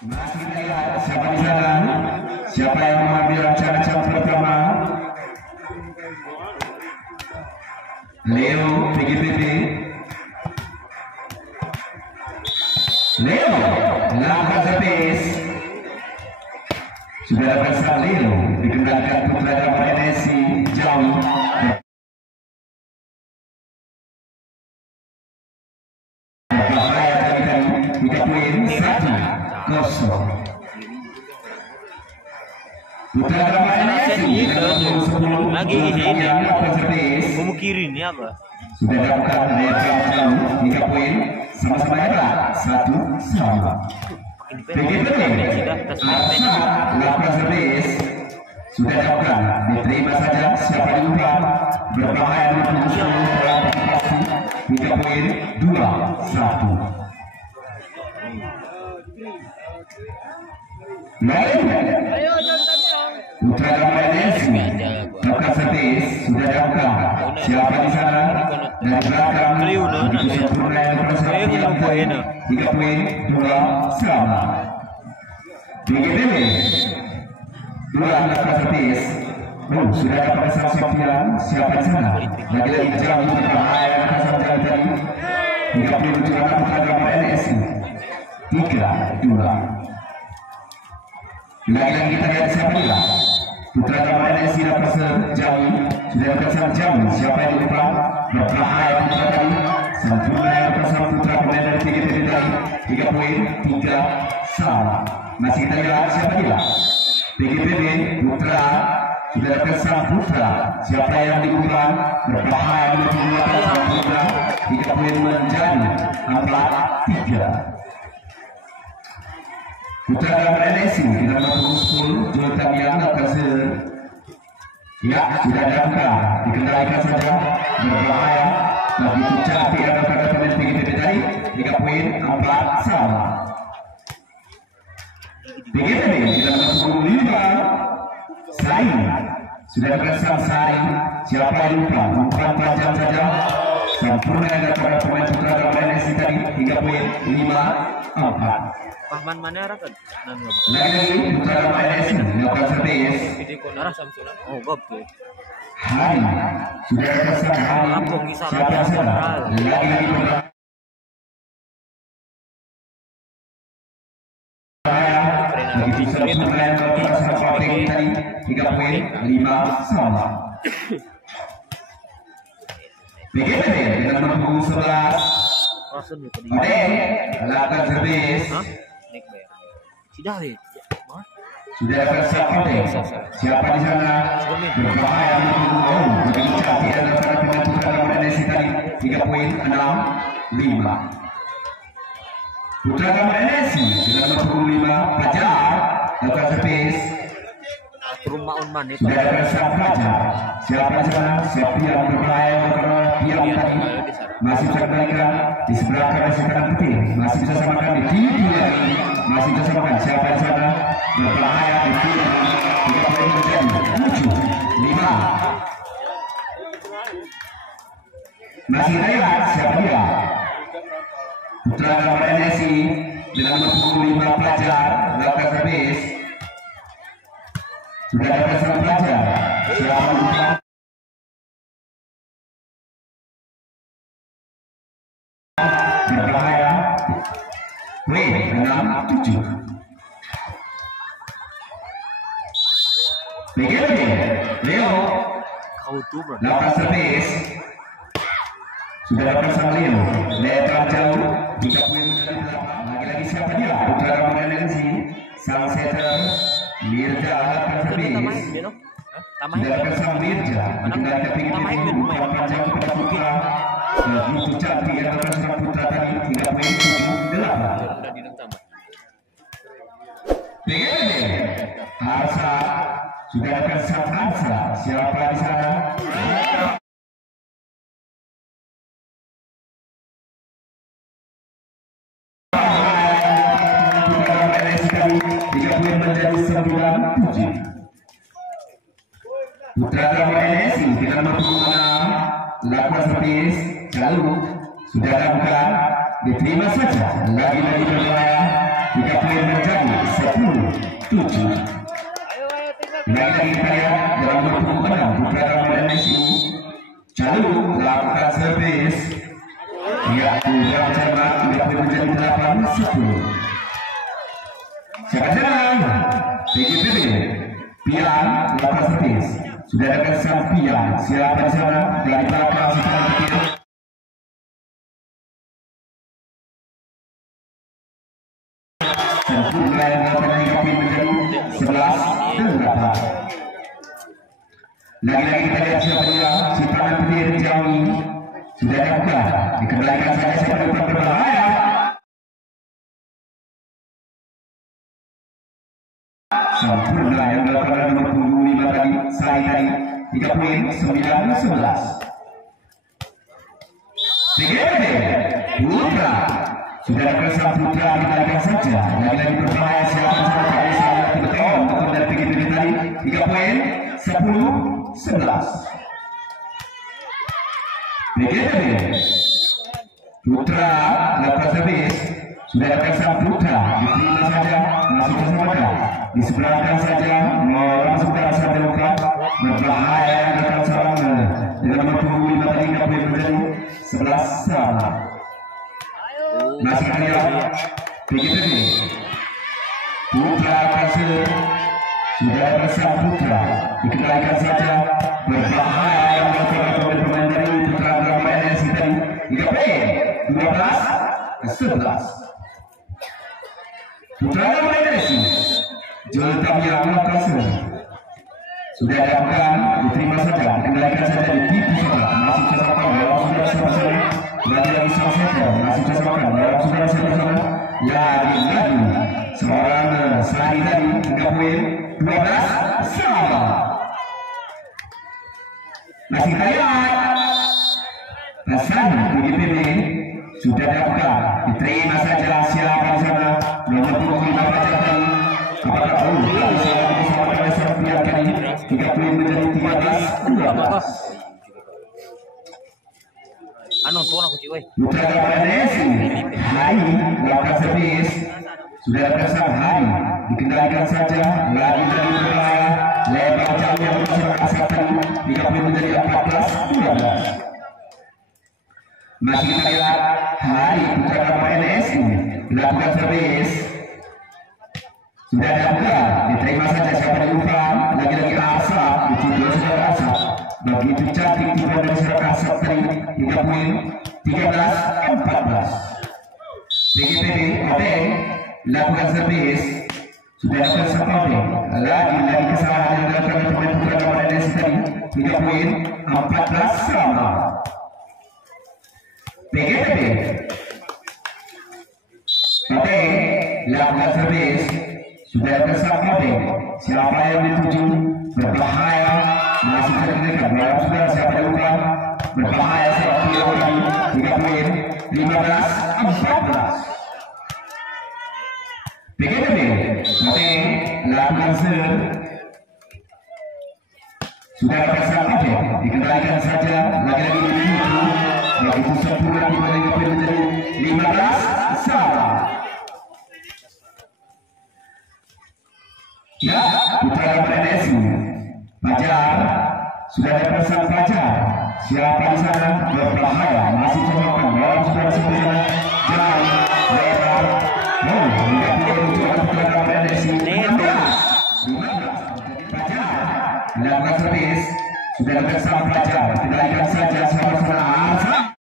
Masih kita lihat siapa di sana, siapa yang mengambil jam pertama. Leo PGPP. Leo langkah servis. Sudah dapat serang Leo dikendalikan putra drama NSI jauh. Bahaya tadi 3 poin 1-0. Putra drama NSI lagi ini pemukirin ya apa? Sudah dapat jauh 3 poin sama-sama hebat 1-1. PGPP lakukan servis sudah dapat diterima saja siapa yang umpan berbahaya untuk musuh dalam situasi 3 poin 2-1. Lain Putra drama NSI lakukan servis sudah dapat siapa di sana dari belakang begitu sempurna yang berhasil 3 poin 2 sama. PGPP dua lakukan servis. Sudah dapat serang Sofian siapa di sana lagi-lagi jauh berbahaya pasang jauh tadi 37 anak putra drama NSI 3-2. Lagi-lagi kita lihat siapa dia putra drama NSI dapat sejauh sudah dapat serang jauh siapa yang diumpan berbahaya putra tadi sempurna yang pasang putra pemain dari PGPP tadi 3 poin 3 sama. Masih kita lihat siapa dia PGPP putra sudah dapat serang putra siapa yang diumpan berbahaya untuk mengeluarkan serang putra 3 poin menjadi 4-3. Putra drama NSI kita nomor 10 Jonathan yang kasih ya sudah dapat dikendalikan saja berbahaya begitu cantik ada pada pemain PGPP tadi 3 poin 4 sama. PGPP kita nomor 5 Sain sudah dapat serang Sari siapa yang lupa umpan panjang saja sempurna ada pada pemain putra drama NSI tadi 3 poin 5-4. Pahman mana rakan? Lagi putra drama NSI melakukan servis. Oh gob tuh. Hari sudah terserah. Siapa saja? Lagi putra. Begitu sempurna yang melakukan servis tadi 3 poin 5 sama. PGPP dengan nomor 11. Ade lakukan servis. Sudah sudah tersiapkan siapa di sana berbahaya begitu cantik dan antara pemain putra drama NSI tadi 3 poin 6-5. Putra drama NSI dengan nomor 5 Fajar lakukan servis sudah tersiapkan Fajar siapa di sana siapa yang berbahaya karena diam tadi masih bisa kembalikan di sebelah kanan sekarang putih masih bisa samakan di kiri lagi masih bisa samakan siapa di sana berbahaya di kiri 3 poin menjadi 7-5. Masih lihat siapa dia putra drama NSI dengan nomor 5 Pelajar lakukan servis sudah dapat serang Pelajar siapa lupa berbahaya poin 6-7. PGPP Leo lakukan servis sudah dapat serang Leo netral jauh 3 poin menjadi 8. Lagi-lagi siapa dia putra drama NSI sang setter Mirza lakukan servis sudah dapat serang Mirza dikendalikan PGPP umpan panjang kepada putra begitu cantik yang dapat serang putra tadi 3 poin 7-8. PGPP Arsa sudah dapat serang Arsa siapa di sana menjadi 9-7. Putra drama NSI kita nomor 6 lakukan servis lalu sudah dapat diterima saja lagi-lagi berbahaya 3 3 poin menjadi 10-7. Lagi-lagi kita lihat dalam 26 Putra Ramadan Messi Calu lakukan servis. Ya, sudah cermat 3 poin menjadi 8-10. Siapa serang? PGPB Pian lakukan servis. Sudah ada kesan Pian. Siapa di sana? Dari belakang setelah berkira. Sempurna yang melakukan 3 poin menjadi 11-8. Lagi-lagi kita lihat siapa dia. Si tangan petir jauhi. Sudah ada buka. Dikembalikan saja siapa depan berbahaya. Sempurna yang melakukan nomor punggung 5 tadi. Selain tadi 3 poin 9-11. PGPB Putra. Sudah ada kesan Putra dikembalikan saja. Lagi-lagi berbahaya siapa saja tak bisa bertengok untuk dari PGPB tadi 3 poin 10-11. PGPB Putra lakukan servis. Sudah ada kesan Putra diterima saja masuk ke sebelah di sebelahkan saja langsung ke arah demokrat berbahaya akan serang dengan nomor punggung 5 tadi 3 poin menjadi 11-9. Masih ada PGPB Putra kasih. Sudah ada kesan Putra dikembalikan saja berbahaya yang melakukan pemain dari Putra Ramadan Messi tadi 3 poin 12-11. Putra Ramadan Messi Joel Tamiya melakukan servis. Sudah dilakukan diterima saja dikembalikan saja di tipu sebelah masih tersampaikan dalam sudah selesai. Lagi-lagi selesai masih tersampaikan dalam sudah selesai. Lagi-lagi seorang Sari tadi 3 poin 12-9. Masih kita lihat pesan PGPB sudah dilakukan diterima saja siapa di sana nomor punggung 5 Fajar. Apakah tahu kalau saya bersama pada saat pilihan kali 3 poin menjadi 13-12. Ano tuh aku cuy. Putra Ramadan Messi Hai melakukan servis. Sudah ada kesan Hai dikendalikan saja lagi-lagi berbahaya lebar jauh yang bersama asapkan 3 poin menjadi 14-12. Masih kita lihat Hai Putra Ramadan Messi melakukan servis. Sudah ada buka diterima saja siapa di umpan. Lagi-lagi Asap dicuba saudara Asap begitu cantik tiba dari saudara Asap tadi 3 poin 13-14. PGPB Obeng lakukan servis. Sudah ada Sapode lagi-lagi kesalahan yang dilakukan oleh pemain Putra Ramadan Messi tadi 3 poin 14-9. PGPB Obeng lakukan servis. Sudah kesan Obeng. Siapa yang dituju berbahaya masih terdekat dalam sudah siapa yang umpan berbahaya seperti orang 3 poin 15-14. PGPB Obeng lakukan servis. Sudah kesan Obeng dikendalikan saja lagi-lagi dituju begitu sempurna di balik poin menjadi 15-9. Ya, Putra Ramadan Messi Fajar. Sudah ada pesan Fajar. Siapa di sana berbahaya masih termakan dalam suara sempurna jalan lebar. Tidak boleh untuk Putra Ramadan Messi 15 Fajar melakukan servis. Sudah ada pesan Fajar dikendalikan saja sama-sama Asap.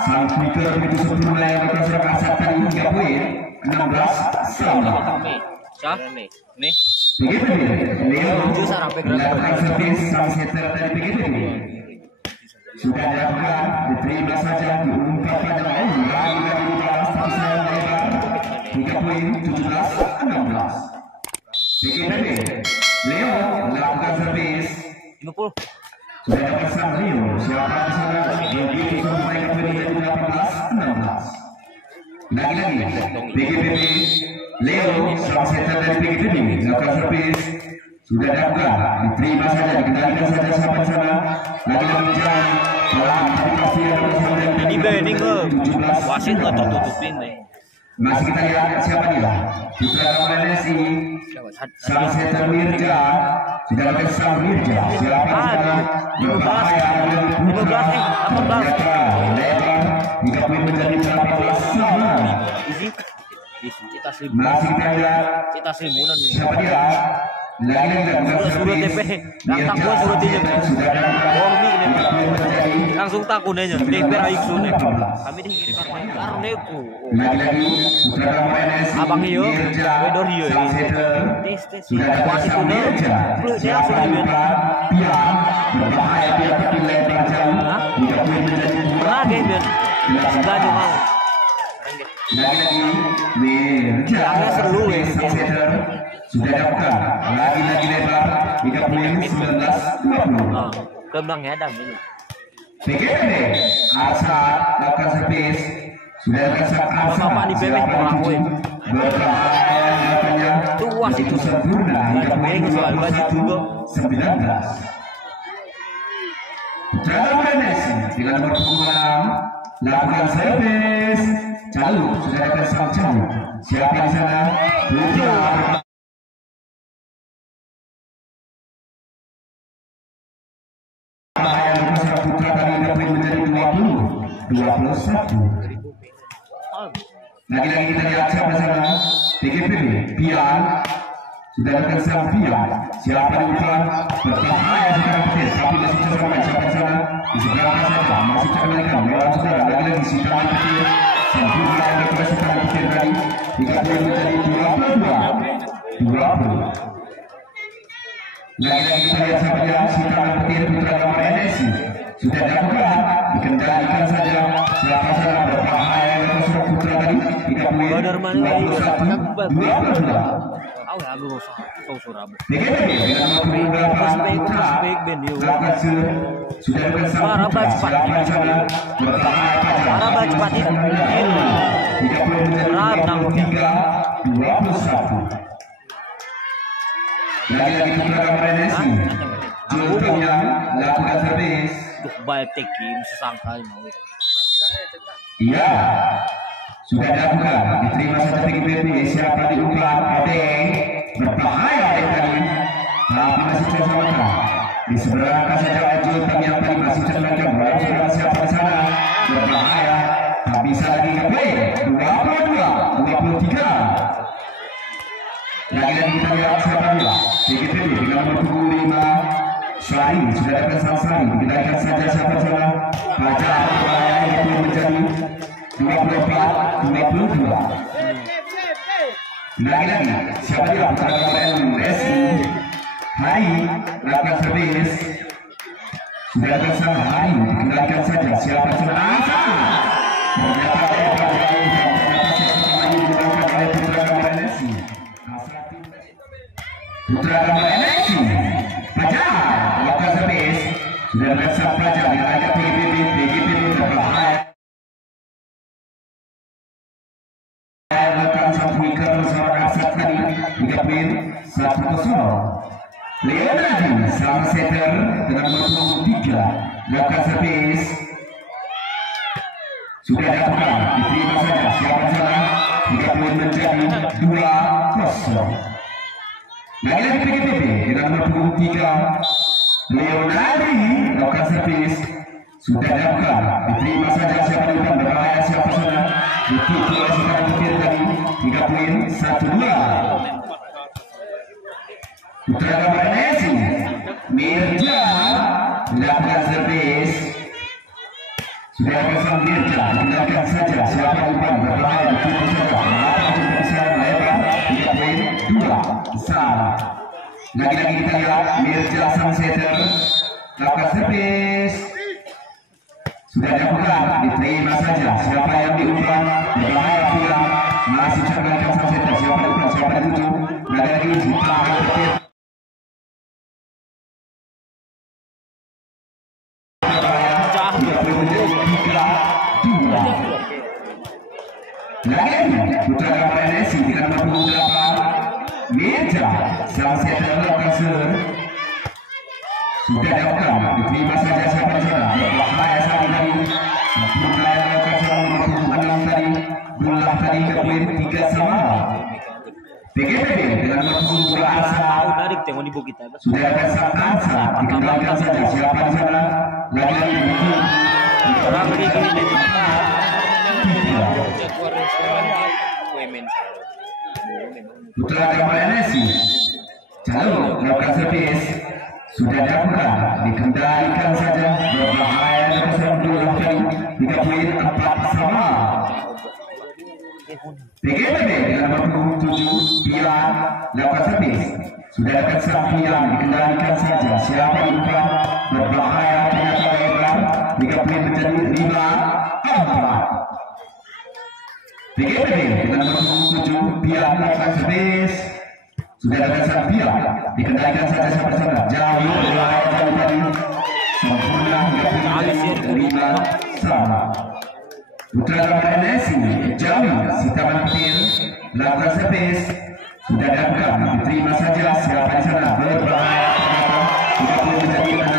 Sang speaker begitu sempurna yang akan sudah kasar tadi 3 poin 16-9. Nih. PGPB Leo melakukan servis sang setter dari PGPB. Sudah dilakukan diterima saja diumpan pada lagi-lagi dibalas tapi sayang lebar 3 poin 17-16. PGPB Leo melakukan servis. 50. Sudah dapat sang Leo. Siapa di sana begitu sempurna yang menjadi 18-16. Lagi-lagi PGPB Leo sang setter dari PGPB melakukan servis. Sudah dilakukan diterima saja dikendalikan saja sampai sana. Lagi-lagi jalan pelan tapi pasti ada bersama dengan ini ke wasit nggak tutupin nih. Masih kita lihat siapa dia? Putra Kamaresi sang setter Mirja sudah kesal Mirja. Siapa sekarang berbahaya dengan Putra 18 lebar 3 poin menjadi 18 sama. Masih kita lihat siapa dia? Suruh TP, datang gua suruh dia. Langsung takut aja, DP Raiksu nih. Kami dikirimkan karena aku. Abang Iyo, Wedor Iyo. Tes. Masih tuh, plus dia langsung dimain. Berbahaya dia terpilih jauh. Lagi Ben, segaja mau. Lagi Mirja seru ya. Sudah dapat lagi lebar 3 poin 19-20. Kembang ya dam ini. PGP asal lakukan servis sudah kesal asal Bapak di bebek orang gue. Berbahaya Tuas itu sempurna 3 poin 21-19. Putra Kamaresi dengan nomor 6 lakukan servis Calu sudah dapat sang Calu. Siapa di sana? Putra Putra tadi dapat menjadi 20-21. Lagi-lagi kita lihat siapa sana? PGPB Pian sudah dapat sang Pian. Siapa di depan? Berbahaya sekarang petir, tapi masih terserah siapa sana? Di sebelah saja masih terkendalikan melawan saudara. Lagi-lagi sitaan petir. Sempurna yang dipersiapkan petir tadi 3 poin menjadi 22-20. Lagi-lagi kita lihat siapa dia? Sitaan petir Putra Kamaresi sudah dapat dikendalikan saja. Siapa saja berbahaya yang terserah Putra tadi 3 poin 21-22. Aku tahu Surabaya. BGP dengan nomor 28 sudah bersama siapa sana berbahaya Para cepat itu. 33-21. Lagi-lagi Putra Kamaresi Jultanya lakukan servis. Baltek ini sesangka mau. Iya, sudah dilakukan, diterima saja PGPB. Siapa di umpan Ade berbahaya tadi, tapi masih terselamatkan. Di seberang saja Ajul yang tadi masih terselamatkan. Bola siapa sana berbahaya, tak bisa lagi ke play. 22-23. Lagi-lagi kita lihat siapa dia? PGPB dengan nomor 25 Sari sudah dapat Sari. Kita lihat saja siapa sana. Pada berbahaya itu menjadi 24-22. Lagi-lagi siapa dia? Putra Kamaresi Hari lakukan servis. Sudah bersama Hari, kendalikan saja siapa sana. Putra Kamaresi Pajak lakukan servis. Sudah bersama Pajak diangkat PGPB berbahaya. Leonardo sang setter dengan nomor 23 lakukan servis. Sudah dapat diterima saja siapa sana. 3 poin menjadi 2-0. Lagi-lagi PGPB dengan nomor 23 Leonardo lakukan servis. Sudah dapat diterima saja siapa di depan berbahaya siapa sana. Ditutup oleh sekarang petir tadi 3 poin 1-2. Putra Kamaresi Mirja lakukan servis. Sudah bersama Mirja, tinggalkan saja siapa di depan berbahaya ditutup saja. Maka bisa lebar 3 poin 2 besar. Lagi-lagi kita lihat Mirja sang setter lakukan servis. Sudah dilakukan, diterima saja siapa yang diumpan berbahaya pula. Masih cekalikan sang setter siapa diumpan siapa ditutup. Lagi-lagi setelah petir lagi Putra Kamaresi dengan nomor 28 Mirja sang setter lakukan servis. Sudah dilakukan, diterima saja siapa di sana. Berbahaya sekali tadi. Sempurna yang PGPB dengan nomor punggung Asa Tarik tengok di bukit apa? sudah ada sang Asa dikembalikan saja siapa di sana lagi-lagi itu Orang beri ini Putra Gamarnesi jalur melakukan servis sudah dilakukan dikendalikan saja berbahaya nomor 1 3 poin 4 sama PGPB dengan nomor 7 Pian melakukan servis sudah akan sang Pian dikendalikan saja siapa di depan berbahaya ternyata lebar 3 poin menjadi 5-4 PGPB dengan nomor 7 Pian melakukan servis sudah ada sang Pian dikendalikan saja siapa sana jauh berbahaya jauh tadi sempurna 3 poin 5 sama Putra Gamarnesi jauh si taman petir melakukan servis sudah dilakukan diterima saja siapa di sana berbahaya ternyata 30 menjadi 6-5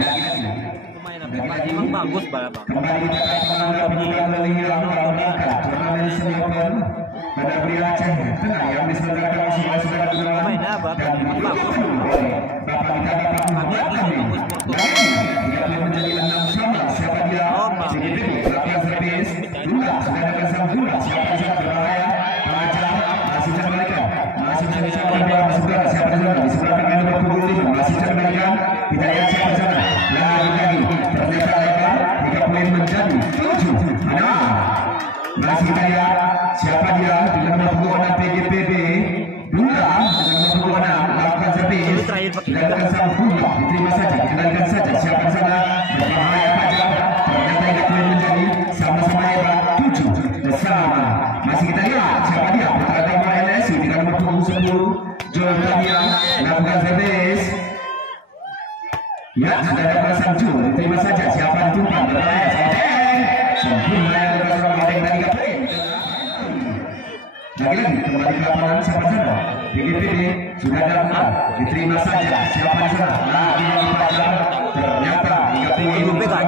lagi Emang bagus banget bang. kembali kita akan menanggapi pemilihan mereka turnamen seni open pada pria Aceh Tengah yang diselenggarakan oleh saudara-saudara Gunawan Main apa? dan Bagus. Bapak kita dapat membuatkan ini menjadi 6 sama siapa dia CGPB latihan servis Dula sudah ada sang Dula siapa yang berbahaya pengajar masih terkembalikan masih bisa berbahaya saudara siapa di sana di sebelah kanan nomor punggung 5 masih terkembalikan kita lihat siapa di sana lagi ternyata lebar 3 poin menjadi 7 masih kita lihat siapa dia dengan nomor punggung 6 PGPB Dula dengan nomor punggung 6 melakukan servis sudah ada sang Dula diterima saja dikendalikan saja siapa di sana berbahaya Fajar ternyata 3 poin menjadi sama-sama lebar 7 bersama masih kita lihat siapa dia Putra Gamarnesi dengan nomor punggung 10 Joel Tamiang melakukan servis ya sudah ada pasang Jul diterima saja siapa yang tumpang berbahaya sempurna yang berasal dari 3 poin lagi-lagi kembali ke lapangan siapa sana PGPB sudah dapat diterima saja siapa di sana lagi Fajar ternyata 3 poin Putra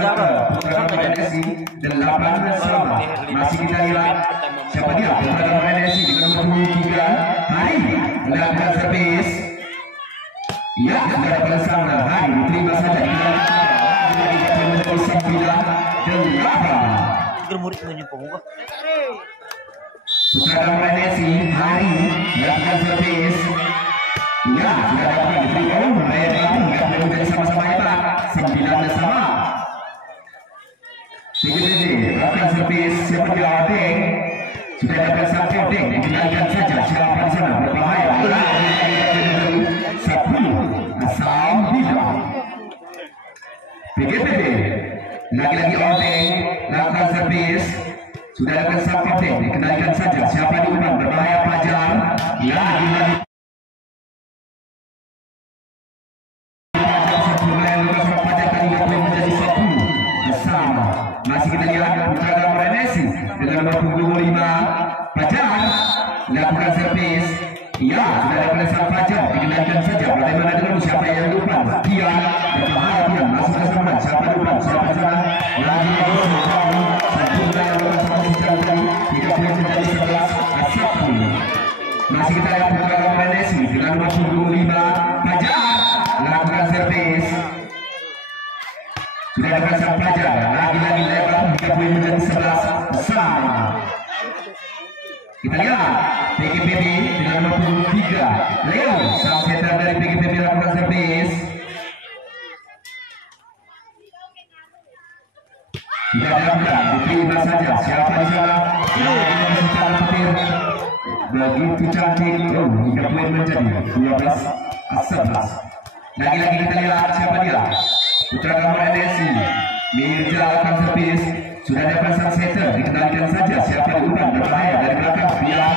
Gamarnesi 8 sama masih kita lihat siapa dia Putra Gamarnesi dengan nomor 23 Hari melakukan servis ya sudah bersama Hari diterima saja kita menjadi 9-8 Murid menyumpung gua. Putra Gamarnesi Hari melakukan servis ya sudah dapat diterima mereka menjadi sama-sama hebat 9 sama PGPB melakukan servis siapa dia Odeng sudah dapat satu Odeng dikendalikan saja siapa di sana berbahaya 10 asal tidak PGPB lagi-lagi Odeng melakukan servis sudah dapat satu Odeng dikendalikan saja siapa di umpan berbahaya Fajar lagi-lagi masih kita lihat Putra Gamarnesi dengan nomor punggung 5 Fajar melakukan servis ya sudah ada sang Fajar dikendalikan saja bagaimana dulu siapa yang lupa dia berbahaya dia masuk ke sana siapa lupa siapa sana lagi sempurna yang masih jalan 3 poin menjadi 11-1 masih kita lihat Putra Gamarnesi dengan nomor punggung 5 Fajar melakukan servis sudah ada sang Fajar lagi-lagi lebar 3 poin menjadi 11 sama kita lihat PGPB dengan nomor punggung 3 Leo sang setter dari PGPB melakukan servis tidak dilakukan diterima saja siapa di sana yang taman petir begitu cantik 3 poin menjadi 12-11 lagi-lagi kita lihat siapa dia Putra Gamarnesi Mirza akan servis sudah ada pasang setter dikendalikan saja siapa di umpan berbahaya dari belakang biar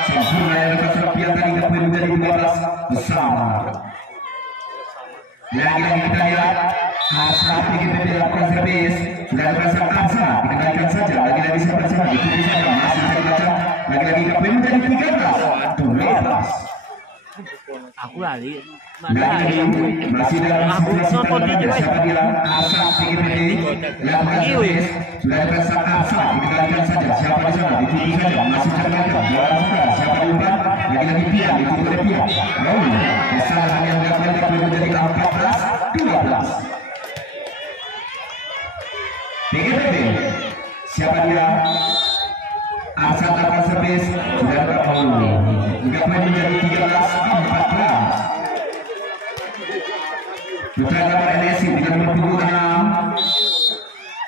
sempurna yang dekat Serapian tadi tidak boleh menjadi 12 bersama lagi-lagi kita lihat Asa PGPB lakukan servis sudah ada pasang Asa dikendalikan saja lagi-lagi siapa di sana ditutup saja masih bisa dibaca lagi-lagi tidak boleh menjadi 13 12 Aku lari. Lagi masih dalam situasi terbatas. Siapa bilang Asap PGPD lakukan servis. Sudah ada sang Asap dikendalikan saja. Siapa di sana dituju saja. Masih terbatas. Juara sudah. Siapa di umpan? Lagi-lagi Pian dituju oleh Pian. Lalu kesalahan yang dilakukan menjadi 14-12. PGPD siapa dia? Asal lakukan servis. Sudah berpuluh. Juga menjadi 13-14. Putra Gawat NSI dengan nomor 26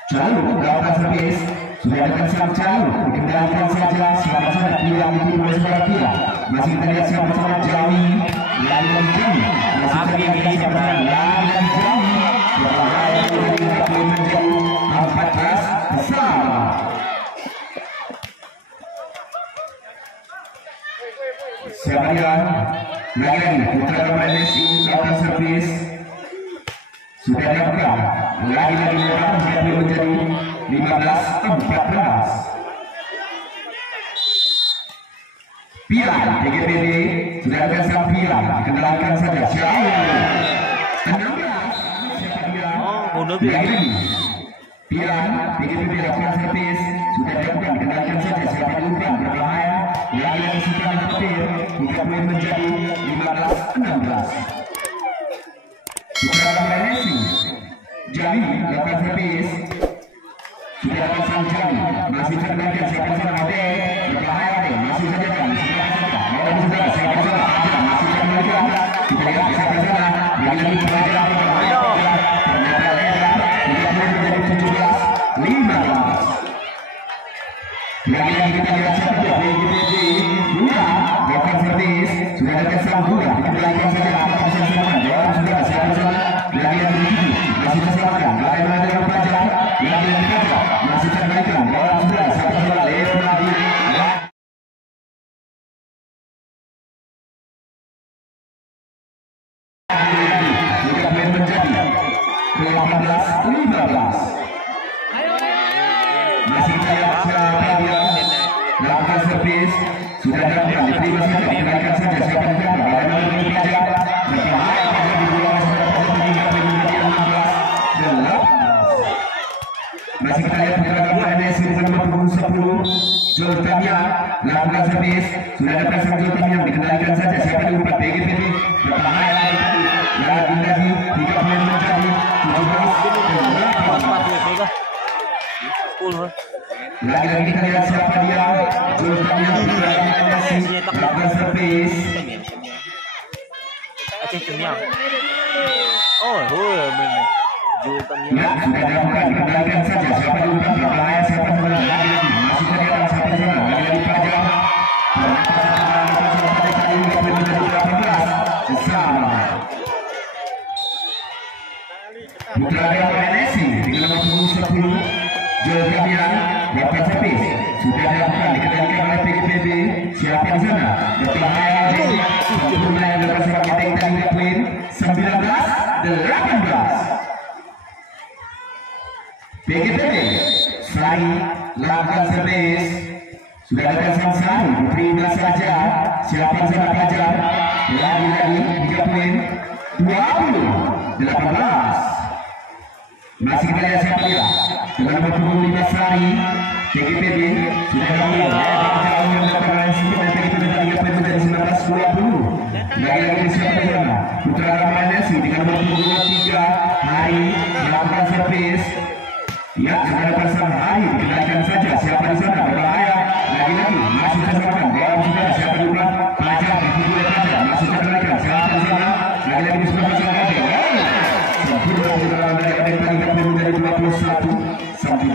Calu lakukan servis. Sudah datang sang Calu dikendalikan saja. Siapa sana Pian itu oleh saudara Pian. Masih kita lihat siapa sana Jawi. Lagi-lagi Jawi. Masih kita lihat siapa sana lagi-lagi Jawi. Berbahaya menjadi 14-14. Siapa dia? Lagi-lagi Putra Gawat NSI lakukan servis. Sudah dilakukan. Lagi-lagi lebar menjadi 15-14. Pian PGPD sudah ada sang Pian dikendalikan saja. Siapa 16. Siapa dia? Lagi-lagi Pian PGPD lakukan servis. Sudah dilakukan dikendalikan saja. Siapa diumpan berbahaya. Lagi-lagi sudah dipetir. Hingga poin menjadi 15-16. Putra Gawat NSI Jawi lakukan servis. Sudah dapat sang Jawi. Masih terbaik siapa sana Ade. Berbahaya Ade. Masih saja kan. Siapa sana. Siapa sana. Masih terbaik. Kita lihat siapa sana. Lagi-lagi pelajaran. Ternyata lebar. Kita menjadi 17-15. Lagi-lagi kita lihat siapa dia. PGPD Buda lakukan servis. Sudah dapat sang Buda. Dikendalikan saja. Sudah siapa sana. Lagi-lagi begitu. Masih terselamatkan. Bagaimana dengan pelajar? Lagi-lagi pelajar. Masih terbaikan. Bawah sudah. Siapa sana. Leonardi. Sudah poin menjadi 18-15. Masih kita lihat siapa dia. Lakukan servis. Sudah dilakukan. Diterima saja. Dikendalikan saja. Siapa di depan. Bagaimana dengan pelajar? Berbahaya. Masih kita lihat Putra Gawat NSI dengan nomor 10 Joltania lakukan servis. Sudah datang sang Joltania dikendalikan saja. Siapa di umpan PGPD berbahaya lagi-lagi 3 poin menjadi 17-18. Lagi-lagi kita lihat siapa dia. Joltania Putra Gawat NSI lakukan servis. Ya, sudah dilakukan. Dikendalikan saja. Siapa di umpan berbahaya. Siapa sana. Lagi-lagi masih terlihat siapa di sana. Lagi-lagi pelajar. Putra Gawat NSI dengan nomor 10 Joltania lakukan servis. Sudah dilakukan. Dikendalikan oleh PGPD. Siapa di sana. Berbahaya. Sempurna yang dapat serang keteng tadi poin 19-18. PGPD Sari lakukan servis. Sudah datang sang Sari. Diterima saja. Siapa sana pelajar. Lagi-lagi 3 poin 20-18. Masih kita lihat siapa dia. Dengan nomor 25 Sari PGPD sudah dilakukan. Jauh yang dapat lain sebut dan PGPD tadi 3 poin menjadi 19-20. Lagi-lagi siapa sana. Putra Gawat NSI dengan nomor 23 Hari melakukan servis. Ya, sudah pasang Hari dikendalikan saja. Siapa di sana berbahaya. Lagi-lagi masih terselamatkan. Bawah sudah siapa di umpan. Pelajar dituju oleh pelajar. Masih terkendalikan. Siapa di sana. Lagi-lagi di sebelah pasang Hari. Sempurna setelah dari Ade tadi menjadi 21-19.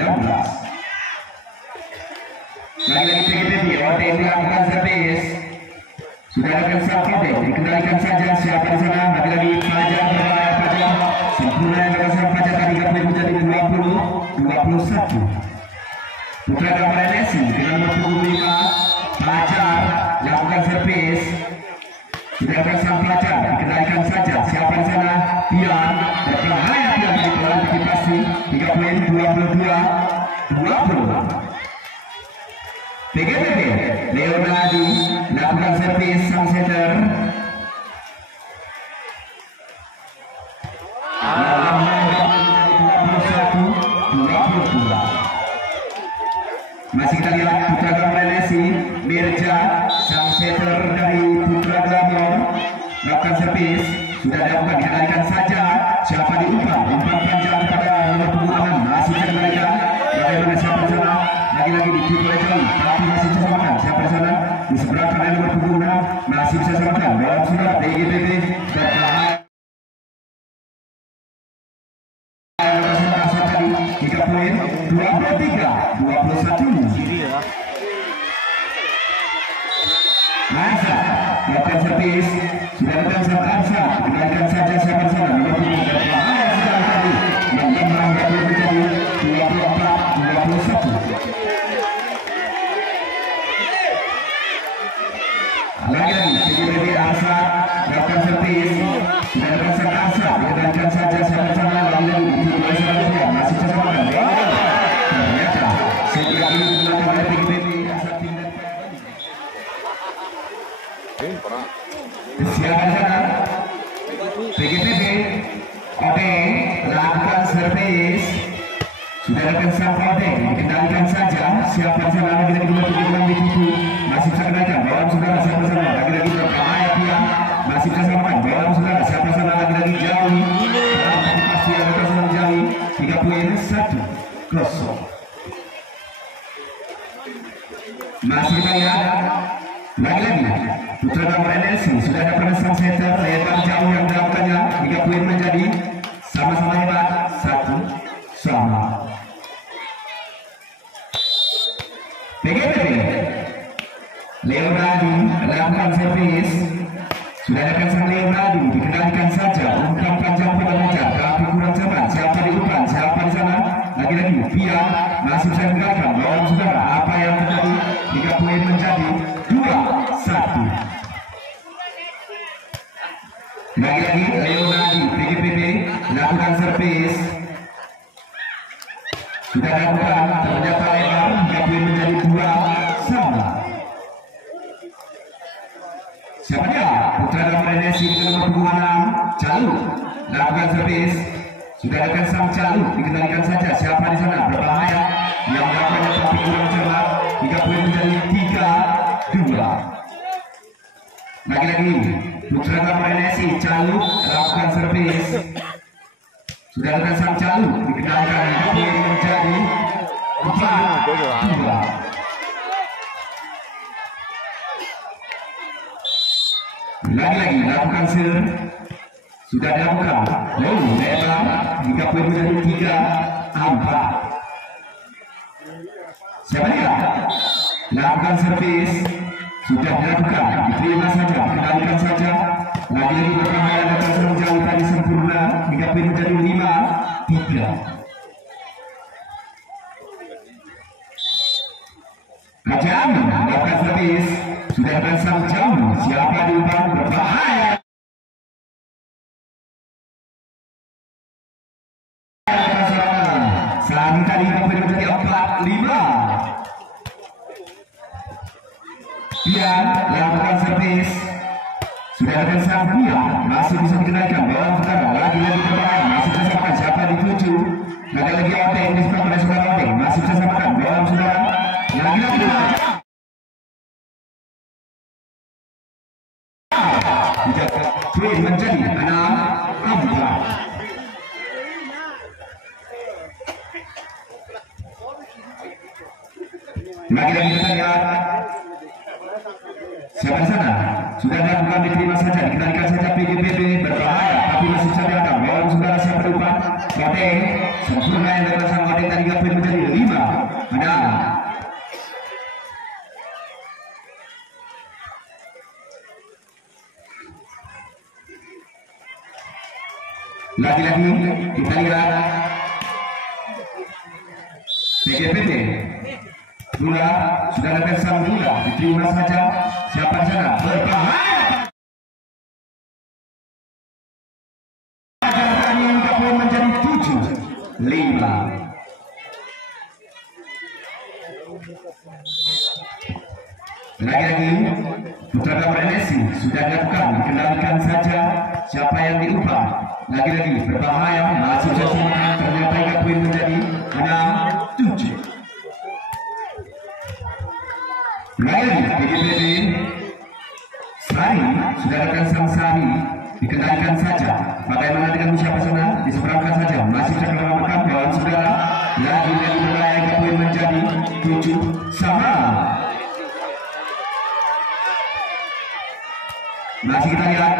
Lagi-lagi PGPD OTN melakukan servis. Sudah akan sampai dikendalikan saja. Siapa di sana. Lagi-lagi pelajar berbahaya. Pelajar sempurna yang berasal pelajar tadi menjadi 20-21. Putra Gawat NSI dengan nomor 25 pelajar lakukan servis. Sudah akan sang pelajar dikendalikan saja. Siapa di sana. Pian berbahaya. Pian dari pelan antisipasi 3 poin 22-20. PGPD Leonardi lakukan servis sang setter. servis sudah dapat dikendalikan saja. Siapa diumpan? Umpan panjang kepada nomor punggung 6. Masih bisa mereka. Bagaimana siapa di sana? Lagi-lagi ditutup oleh jauh, tapi masih bisa samakan. Siapa di sana? Di seberang kanan nomor punggung 6 masih bisa samakan. Bola sudah PGPB berbahaya. 3 poin, 23-21. Masa melakukan servis sudah datang saat Arsa dikendalikan saja siapa sana nomor punggung berbahaya sekali tadi yang menambah menjadi 24-21. Lagi-lagi PGPB Arsa melakukan servis sudah datang saat Arsa dikendalikan saja siapa sana lalu masih sesamakan. Ternyata setelah ini dilakukan oleh PGPB Arsa pindah. Siapa sana? PGPB Odeng lakukan servis sudah datang sang Odeng dikendalikan saja siapa sana lagi-lagi nomor 76 ditutup masih bisa kenaikan bawah saudara siapa sana lagi-lagi berbahaya pula masih bisa samakan bawah saudara siapa sana lagi-lagi jauh pasti ada kesalahan jauh 3 poin 1-0. Masih kita lihat lagi-lagi putra nomor NLC sudah ada penasang setter lebar jauh yang dilakukannya 3 poin menjadi sama-sama hebat 1-1. PGPB Leonardo melakukan servis sudah ada sang Leonardo dikendalikan saja umpan panjang pada meja tapi kurang cepat. Siapa diumpan? Siapa di sana? Lagi-lagi Pia masih bisa meninggalkan bawah saudara. Apa yang terjadi? 3 poin menjadi 2-1. Lagi-lagi Leonardo PGPB melakukan servis sudah dilakukan ternyata lebar 3 poin menjadi 2-1. Siapa dia? Putra nomor NSI nomor punggung 6 Calu lakukan servis sudah datang sang Calu dikendalikan saja siapa di sana berbahaya yang melakukannya tapi kurang cermat 3 poin menjadi 3-2. Lagi-lagi putra nomor NSI Calu lakukan servis sudah datang sang Calu dikendalikan 3 poin menjadi 4-2. Lagi-lagi lakukan ser sudah dilakukan lebar 3 poin menjadi 3-4. Siapa dia? Lakukan servis sudah dilakukan diterima saja dikendalikan saja lagi-lagi berbahaya datang serang jauh tadi sempurna 3 poin menjadi 5-3. Kajam lakukan servis sudah datang sang jauh siapa diumpan berbahaya saat tadi 3 poin menjadi 4-5. Pian lakukan servis sudah datang sang Pian masih bisa dikendalikan bawah saudara lagi-lagi berbahaya masih bisa samakan siapa dituju lagi-lagi Odeng di sebelah pada saudara Odeng masih bisa samakan bawah saudara lagi-lagi poin menjadi 6-4. Lagi-lagi kita lihat siapa di sana sudah dilakukan diterima saja dikendalikan saja PGPB berbahaya tapi masih bisa dianggap bawah saudara siapa lupa Odeng sempurna yang datang sang Odeng tadi 3 poin menjadi 5-6. Lagi-lagi kita lihat PGPB Dula sudah datang sang Dula diterima saja siapa di sana berbahaya yang poin menjadi 7-5. Lagi-lagi putra nomor NSI sudah dilakukan dikendalikan saja siapa yang diumpan lagi-lagi berbahaya masih bisa ternyata 3 poin menjadi 6-7. Lagi PGPB Sari sudah datang sang Sari dikendalikan saja. Bagaimana dengan usia personal? Diseberangkan saja. Masih terkena kawan saudara. Lagi dari mulai poin menjadi 7 sama. Masih kita lihat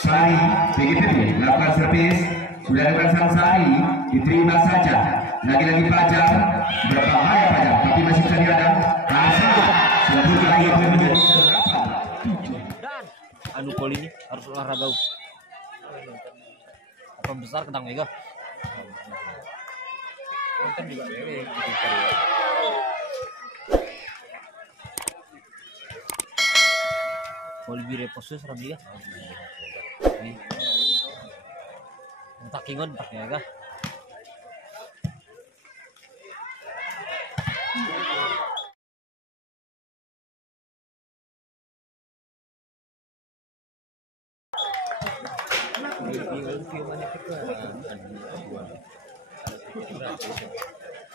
Sari BGPP melakukan servis. Sudah ada sang Sari diterima saja. Lagi-lagi Fajar berbahaya Fajar, tapi masih bisa dihadang. Sebelum lagi poin menjadi anu pol ini harus olahraga apa besar kentang mega konten juga mau lebih reposus serem juga ini tak kingon tak mega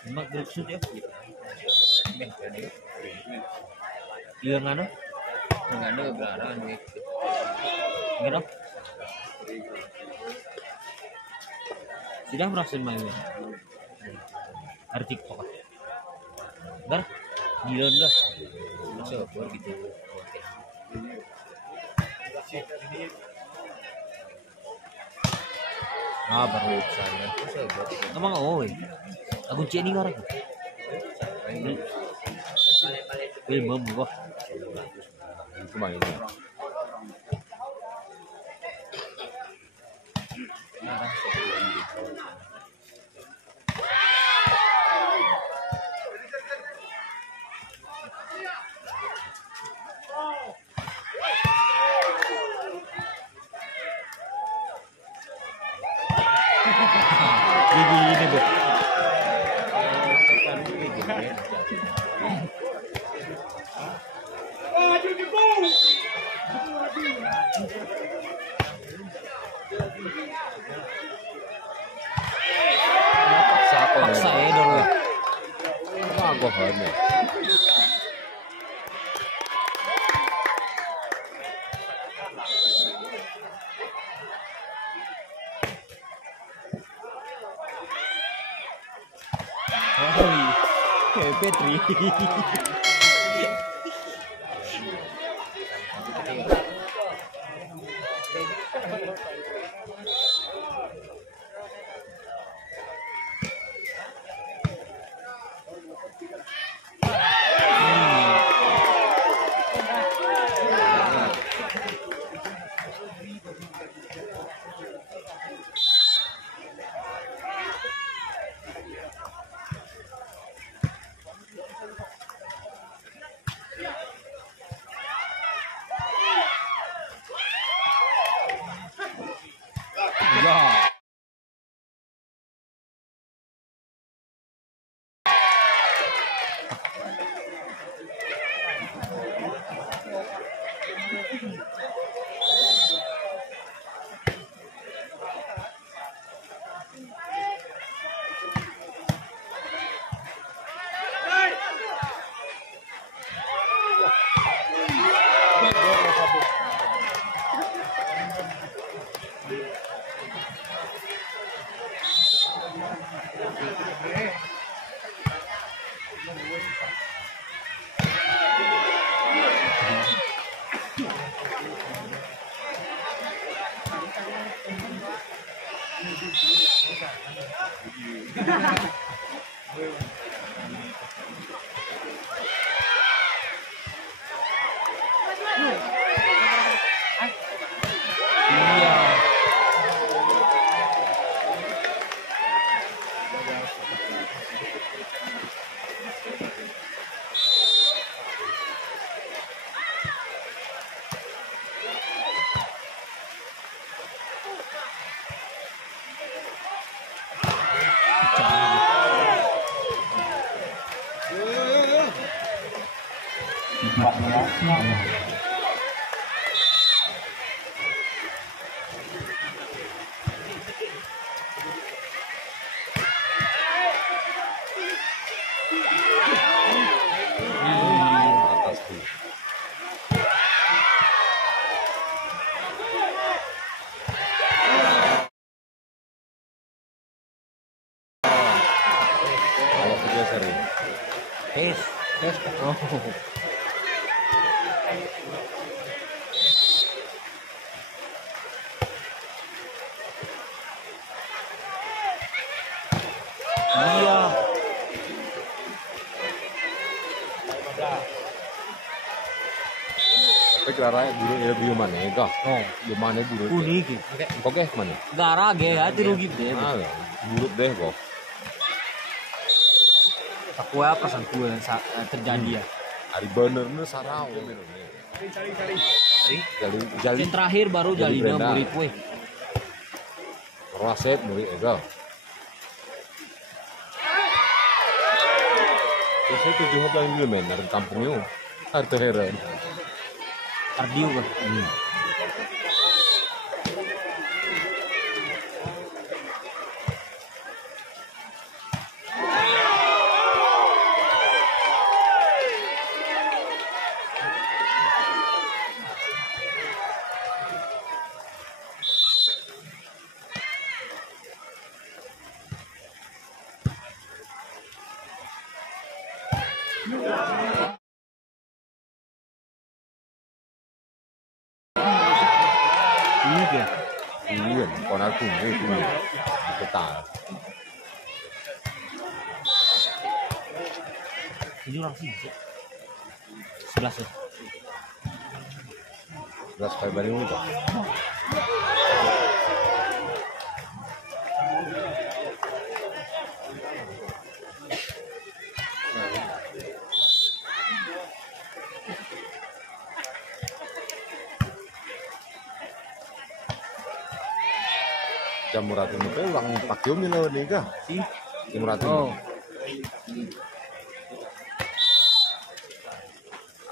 maksud ya iya ngano gelaran gitu sudah berhasil mainnya artik apa bar gila dah coba gitu baru sana emang aku cek ini ngarang film gua itu mainnya ini bu paksa ya dulu ya gua hanya Petri Oh. Iya. Tapi Clara guru ya bio mana ka? Oh, Bio mana guru? kuning gitu. Oke, mana? Gara ge ya tiru gitu. Ah, buruk deh kok. Aku apa sang kue terjadi ya. Hari bener nih sarau. Jali. Yang terakhir baru jalina murid kue. Roset murid ega. Saya 7 bulan dulu men dari kampungnya. Harta heran. Kardio kan. Iya. Iya, còn aku itu betul. Ini orang sih. 11 ya. 11 kali balik itu. Jamuratu itu ulang pakai milo nih kah? Jamuratu. Oh.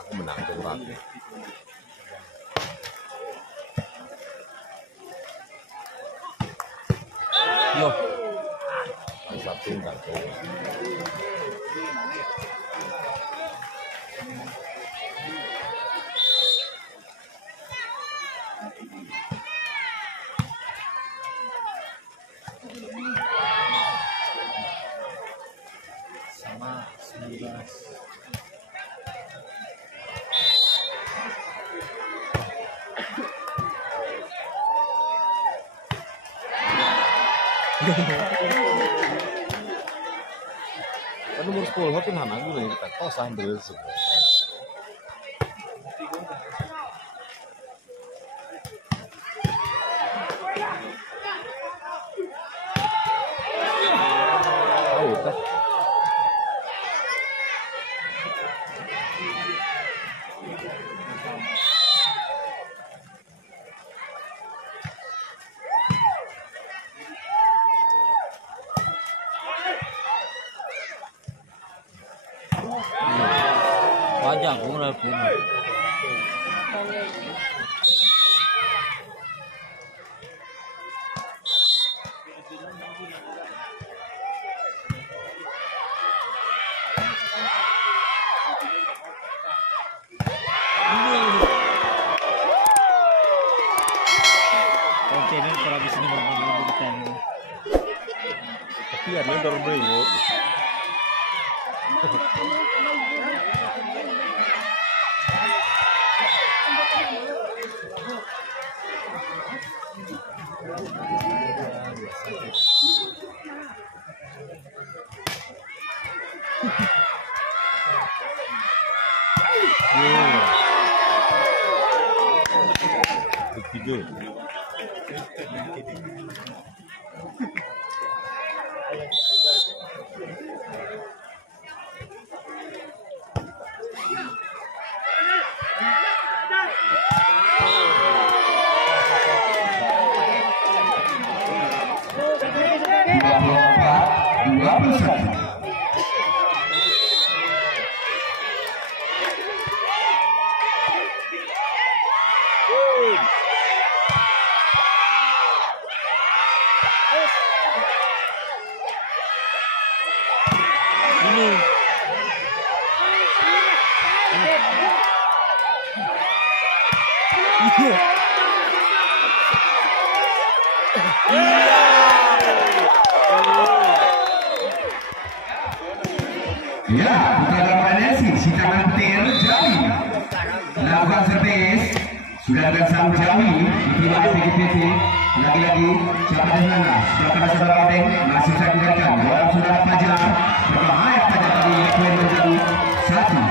Aku menang Jamuratu. Yo. Satu enggak tuh. Sama 19. Kan nomor 10 pun anak gue nih kita kosan dulu semua. Oh, tak. Wajah aku udah punya. Kontennya kalau di sini ngomong bukan. Tapi ada yang terbengut. Ketiga. Ini. Ya, bukan lawan Messi, si tangan lakukan servis. Sudah ada sang Jawi diterima PGPT. Lagi-lagi siapa di sana? Sebelah saudara Odeng masih bisa diberikan. Bola sudah Fajar. Berbahaya Fajar tadi poin menjadi 1-0.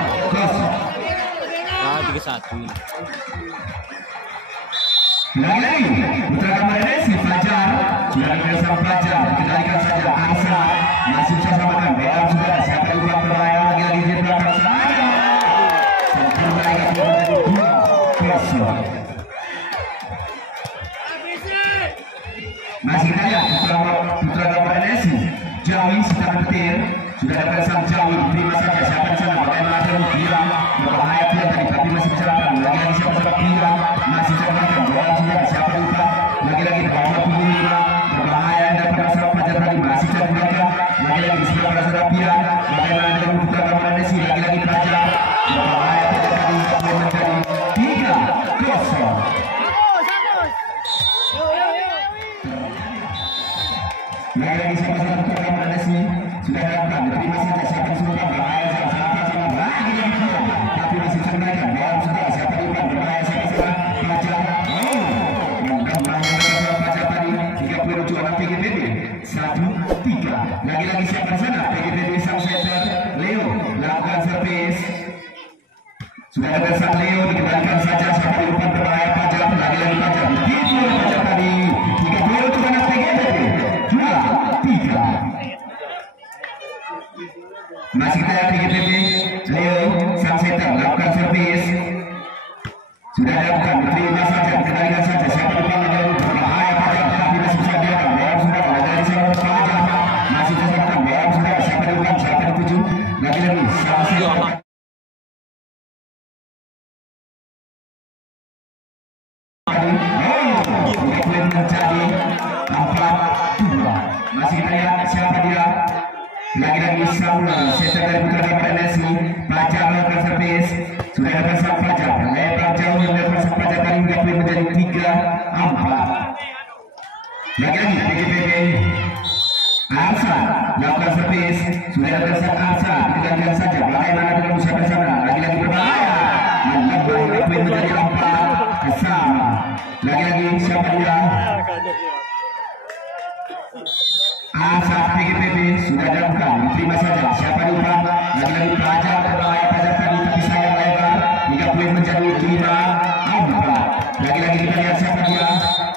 3-1. Lagi-lagi putra kemarin si Fajar sudah ada sang Fajar. Dikendalikan saja Arsa masih bisa samakan. Bola sudah siapa di belakang berbahaya lagi-lagi di belakang saja. Sempurna yang menjadi 2-0. Masih kita lihat putra gambar NSI Jawi secara petir sudah dapat sang Jawi diterima saja siapa di sana bagaimana terus bilang berbahaya tidak tadi tapi masih bicarakan lagi-lagi siapa bilang masih bicarakan bola sudah siapa lupa lagi-lagi bawah 25 berbahaya yang dapat masalah Fajar tadi masih bicarakan lagi-lagi sebelah saudara bilang bagaimana dengan putra gambar NSI lagi-lagi Fajar berbahaya tidak tadi menjadi 3-0. Lagi sama-sama putra mana sih sudah dapat diterima saja siapa sudah berbahaya sama lagi tapi masih ternaikkan bola sudah siapa lupa berbahaya sama Fajar Fajar tadi 37 orang PGPD 1-3 lagi-lagi siapa di sana PGPD sang setter Leo lakukan servis sudah ada sang Leo dikembalikan saja siapa lupa berbahaya Fajar lagi-lagi Fajar begitu Fajar tadi 37 orang PGPD 2-3 masih kita lihat PGPD Leo sang setter lakukan servis sudah dilakukan diterima saja dikendalikan saja siapa lupa menjadi berbahaya Fajar tapi masih bisa dilakukan bola sudah dari sana Fajar masih bisa dilakukan bola sudah siapa lupa siapa dituju lagi-lagi sang setter menjadi 4-2 masih kita lihat siapa dia lagi-lagi Samuel setter dari putra gambar NSI Fajar melakukan servis sudah ada sang Fajar lebar jauh yang melakukan sang Fajar tadi hingga poin menjadi 3-4 lagi-lagi PGPD Arsa melakukan servis sudah ada sang Arsa dikendalikan saja bagaimana dengan usaha bersama lagi-lagi berbahaya menambah hingga poin menjadi 4 sama lagi-lagi siapa dia Arsa PGPD sudah dilakukan diterima saja siapa lupa lagi-lagi Fajar berbahaya Fajar tadi tapi sayang lebar hingga poin menjadi 5-4 lagi-lagi kita lihat siapa dia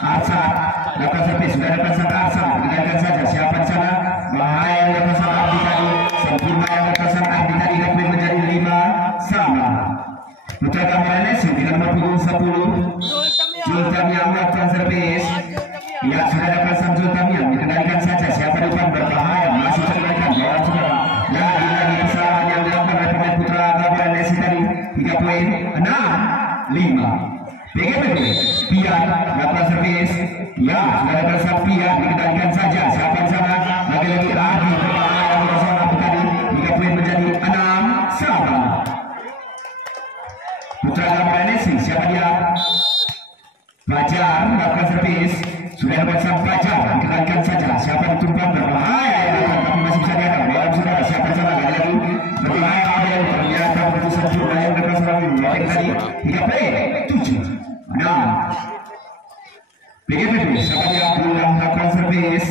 Arsa lakukan servis sudah dapat sang Arsa dikendalikan saja siapa di sana bahaya yang dapat sang Ardi tadi sempurna yang dapat sang Ardi tadi hingga poin menjadi 5 sama putra gambar NSI dengan nomor punggung 10 Jultamian melakukan servis ya sudah dapat sang Jultamian dikendalikan saja siapa depan berbahaya masih terkendalikan bola sudah lagi-lagi kesalahan yang dilakukan oleh pemain putra gambar NSI tadi 3 poin 6-5 PGPD Pian melakukan servis ya sudah dapat sang Pian dikendalikan saja siapa di sana lagi-lagi Adi berbahaya bersama tadi 3 poin menjadi 6 sama putra gambar NSI siapa dia Fajar melakukan servis sudah dapat sang Fajar dikendalikan saja siapa ditumpang berbahaya tapi masih bisa diadap bola sudah siapa di sana lagi-lagi berbahaya Abel ternyata begitu sempurna yang dapat serang lagi tadi 3 play 7-6 PGPD siapa dia pulang melakukan servis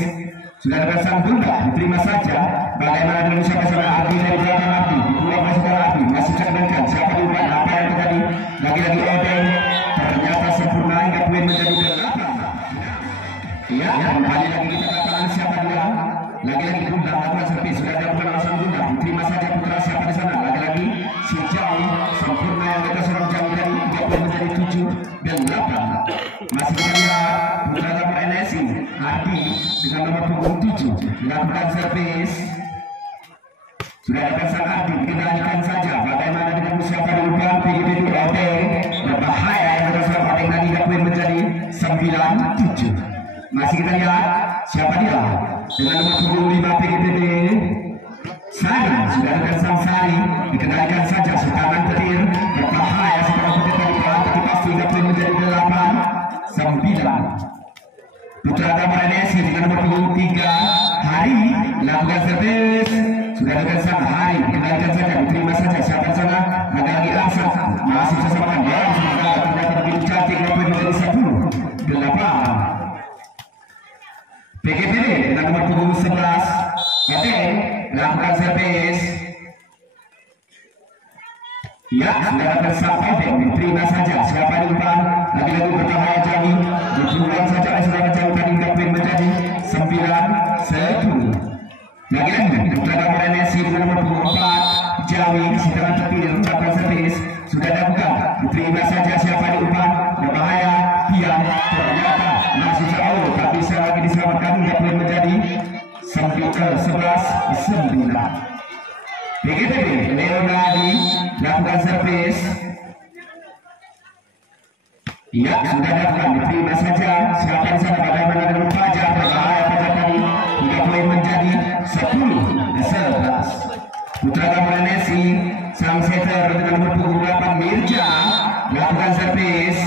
sudah dapat sang Bunda diterima saja bagaimana dengan siapa sana Abdi dari belakang Abdi dibuang masih dari Abdi masih terkendalikan siapa lupa apa yang terjadi lagi-lagi Odeng ternyata sempurna hingga poin menjadi 8 ya kembali lagi kita katakan siapa dia lagi-lagi Bunda melakukan servis sudah dilakukan oleh sang Bunda diterima saja putra siapa di sana lagi-lagi si Jawi sempurna yang kita seorang Jawi tadi hingga poin menjadi 7-8 masih kita lihat putra gambar NSI Adi dengan nomor punggung 7 melakukan servis sudah dapat sang Adi dikendalikan saja bagaimana dengan siapa di depan PGPD Odeng berbahaya yang terserah Odeng tadi hingga poin menjadi 9-7 masih kita lihat siapa dia dengan nomor punggung 5 PGPD Sari sudah dapat sang Sari dikendalikan saja setangan petir berbahaya setelah petir tadi tapi pasti hingga poin menjadi 8-9 putra gambar NSI dengan nomor punggung 3 Hari lakukan servis sudah ada sang Hari, kendalikan saja, diterima saja, siapa sana, lagi Arsan, masih sesamaan, ya, semoga ternyata begitu cantik, poin menjadi 10-8. PGPD dengan nomor punggung 11, Eten melakukan servis. Ya, sudah dapat sampai diterima saja. Siapa di depan? Lagi-lagi berbahaya Jawi. Dibuang saja oleh saudara Jawi tadi poin menjadi 9-1. Lagi-lagi Putra Gamoranesi dengan nomor punggung 4 Jawi setelah terpilih melakukan servis. Sudah dilakukan. Diterima saja siapa di depan? Berbahaya. Pian ternyata masih jauh. Tak bisa lagi diselamatkan hingga poin menjadi 11-9. PGPD Leonardi lakukan servis. Ya, sudah dapat diterima saja. Siapa di sana bagaimana dengan Fajar? Berbahaya Fajar tadi hingga poin menjadi 10-11. Putra Gamoranesi sang setter dengan nomor punggung 8 Mirja lakukan servis.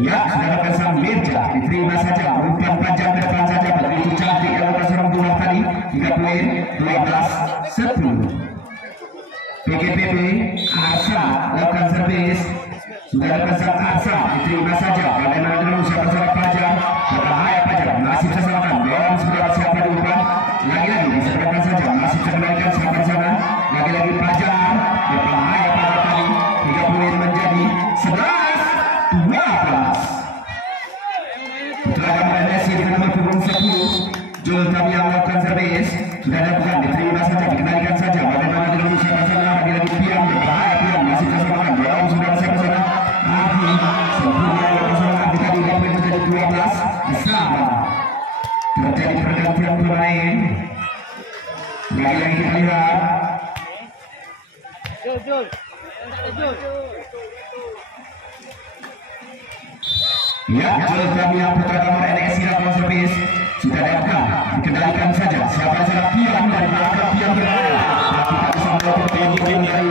Ya, sudah dapat sang Mirja diterima saja. Umpan panjang ke depan saja. Begitu cantik lakukan seorang bola tadi hingga poin 12-10. PGPB Arsa lakukan servis. Sudah dapat sang Arsa diterima saja. Bagaimana dengan usaha bersama Fajar? Berbahaya Fajar masih terselamatkan. Belum sudah siapa di depan. Lagi-lagi diselamatkan saja. Masih terkendalikan siapa di sana. Lagi-lagi Fajar. Berbahaya Fajar tadi hingga poin menjadi 11-12. Putra Gamoranesi dengan nomor punggung 10 Jul kami yang melakukan servis. Sudah dilakukan, diterima saja, dikendalikan saja. Bagaimana dengan siapa sana? Lagi-lagi Pian, berbahaya Pian masih terselamatkan. Belum sudah siapa sana. Arfi sempurna lakukan Arfi tadi hingga poin menjadi 12-sama. Terjadi pergantian pemain. Lagi-lagi kita lihat. Ya, Jul kami yang Putra Gamoranesi lakukan servis. Sudah dilakukan, dikendalikan saja. Siapa saja Pian dari belakang Pian berbahaya. Tapi tak bisa melakukan poin dari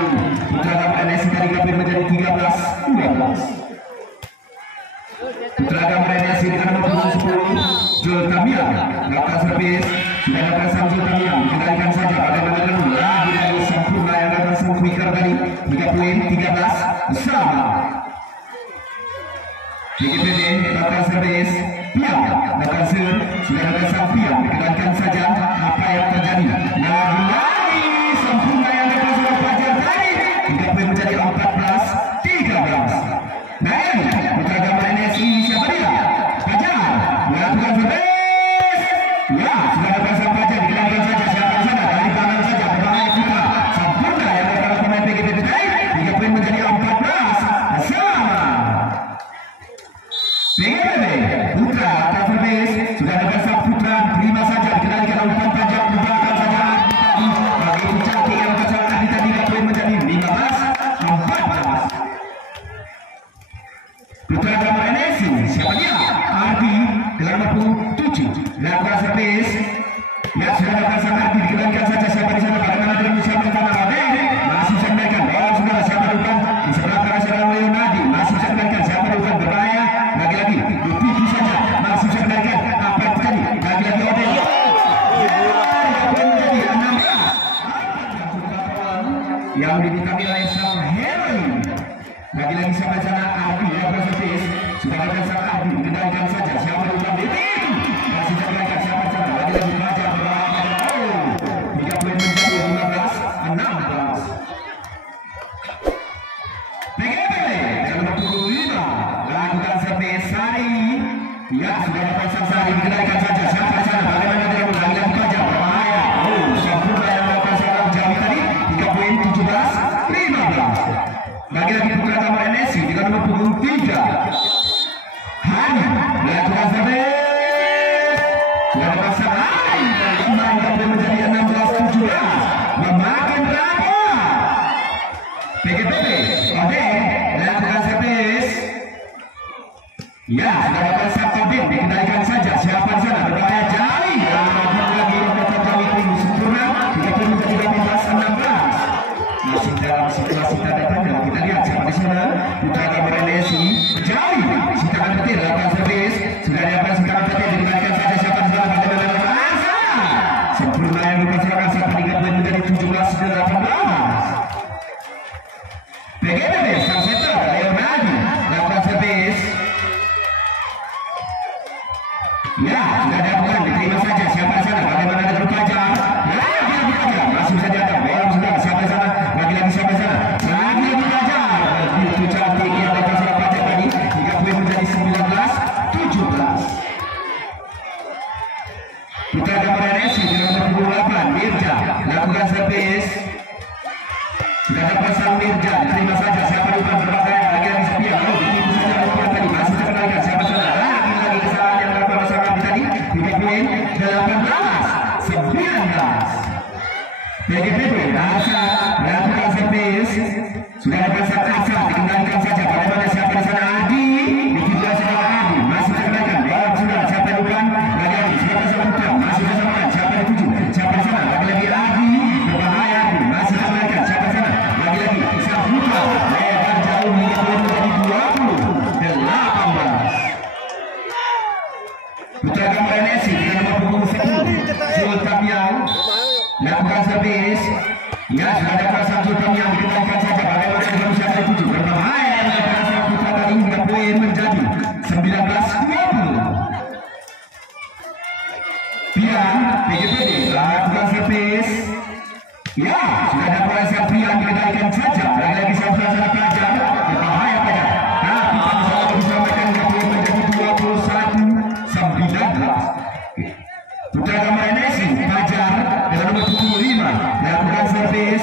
Putra Gamoranesi tadi hingga poin menjadi 13-12. Putra Gamoranesi dengan nomor punggung 10 Jul Kamia melakukan servis. Sudah dapat sang Jul Kamia dikendalikan saja. Bagaimana dengan lagi sempurna yang akan sang Kwikar tadi hingga poin 13-sama. PGPD melakukan servis. Pian melakukan servis. Sudah dapat sang Pian dikendalikan saja. Apa yang terjadi? Lagi-lagi sempurna yang akan sang Fajar tadi hingga poin menjadi 14-13. Baik, Putra Gamoranesi siapa dia? Fajar melakukan servis. Ya, sudah dapat sang Fajar dikendalikan saja. Siapa di sana? Dari belakang saja. Berbahaya Putra. Sempurna yang akan pemain PGPD tadi hingga poin menjadi 14-sama. PGPD Putra akan servis. Sudah dapat sang Putra terima saja dikendalikan umpan panjang di belakang saja. Begitu cantik yang kesalahan tadi hingga poin menjadi 15-14. Putra Gamoranesi siapa dia? Ardi dengan nomor punggung 7 lakukan servis. Ya, sudah dapat sang Ardi dikendalikan saja. Siapa di sana? Bagaimana dengan usaha bersama Ade? Masih bisa dikendalikan. Oh, sudah siapa di depan? Di sebelah kanan saudara Leonardi masih bisa dikendalikan. Siapa di depan? Berbahaya. Lagi-lagi dipilih saja. Masih bisa dikendalikan. Apa yang terjadi? Lagi-lagi Ade. Menjadi 16. Yang diminta oleh sang Heri. Lagi-lagi siapa di sana? Ardi lakukan servis. Sudah dapat sang Ardi dikendalikan saja. Siapa di depan? Masih bisa dikendalikan. Siapa di sana? Lagi-lagi Fajar berbahaya. Hingga poin menjadi 15-16. PGPD dengan nomor punggung 5 lakukan servis Sari. Ya, sudah dapat sang Sari dikendalikan saja. Siapa di sana? Bagaimana dengan lagi-lagi Fajar berbahaya. Oh, sempurna yang melakukan seorang Jawi tadi hingga poin 17-15. Lagi-lagi Putra Gamoranesi dengan nomor punggung 3 Hani melakukan servis. Sudah dapat sang Hani hingga poin menjadi 16-17. Memakan rapat. PGPD Ode melakukan servis. Ya, sudah dapat sang Ode dikendalikan saja. Siapa di sana? Berbahaya Jawi. Lagi dapat Jawi ini sempurna hingga poin menjadi 18-16. Masih dalam situasi tanda tanya. Kita lihat siapa di sana. Putra Gamoranesi Jawi sitangan petir lakukan servis. Sudah dapat sitangan petir dikendalikan saja. Siapa di sana? Bagaimana dengan Arsa? Sempurna yang dipersilakan Ya, sudah ada bukan diterima saja. Siapa di sana? Bagaimana dengan Fajar? Lagi-lagi Fajar. Masih saja ada bola sudah. Siapa di sana? Lagi-lagi siapa di sana? Lagi-lagi Fajar. Begitu cantik yang dapat salah Fajar tadi. 3 poin menjadi 19-17. Putra gambar Nesi dengan nomor 28 Mirja lakukan servis. Sudah dapat sang Mirja. Diterima saja. Siapa di depan berbahaya? Lagi-lagi Sepia. Oh, begitu saja Sepia tadi. Masih terkenalkan. Siapa di sana? Lagi-lagi kesalahan yang dapat masalah tadi. 3 poin 18-19. PGPB Asa melakukan servis. Sudah dapat sang Asa dikembalikan saja. Bagaimana siapa di sana? Adi ditinggal saja Adi. Masih terkenalkan. Bola sudah siapa di depan? Lagi-lagi siapa sang Putra? Masih bersama siapa di tujuh? Siapa di sana? Lagi-lagi Adi berbahaya Adi. Masih terkenalkan. Siapa di sana? Lagi-lagi sang Putra. Lebar jauh hingga poin menjadi 20-18. Putra gambar Nesi dengan nomor punggung 10 Sultan yang lakukan servis. Ya, sudah dapat sang Sultan yang dikembalikan saja. Bagaimana dengan siapa di tujuh? Berbahaya melakukan sang Putra tadi hingga poin menjadi 19-20. Pian PGPD lakukan servis. Ya, sudah dapat sang Pian dikembalikan saja. Lagi-lagi sang Putra Fajar. Berbahaya Fajar. Tapi tak bisa lagi diselamatkan hingga poin menjadi 21-19. Putra gambar Nesi Fajar dengan nomor 25 melakukan servis.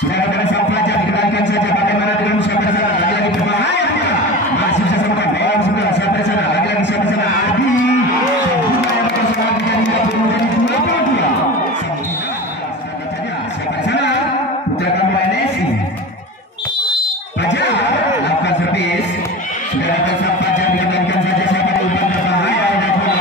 Sudah dapat sang Fajar dikembalikan saja. Bagaimana dengan siapa di sana? Lagi-lagi berbahaya Fajar. Masih bisa samakan. Bola sudah siapa di sana? Lagi-lagi siapa di sana? Adi. Sempurna yang bersama dengan hingga poin menjadi 22. Siapa di sana? Putra gambar Nesi Fajar lakukan servis. Sudah dapat sang Fajar dikembalikan saja. Siapa di depan berbahaya dan bola.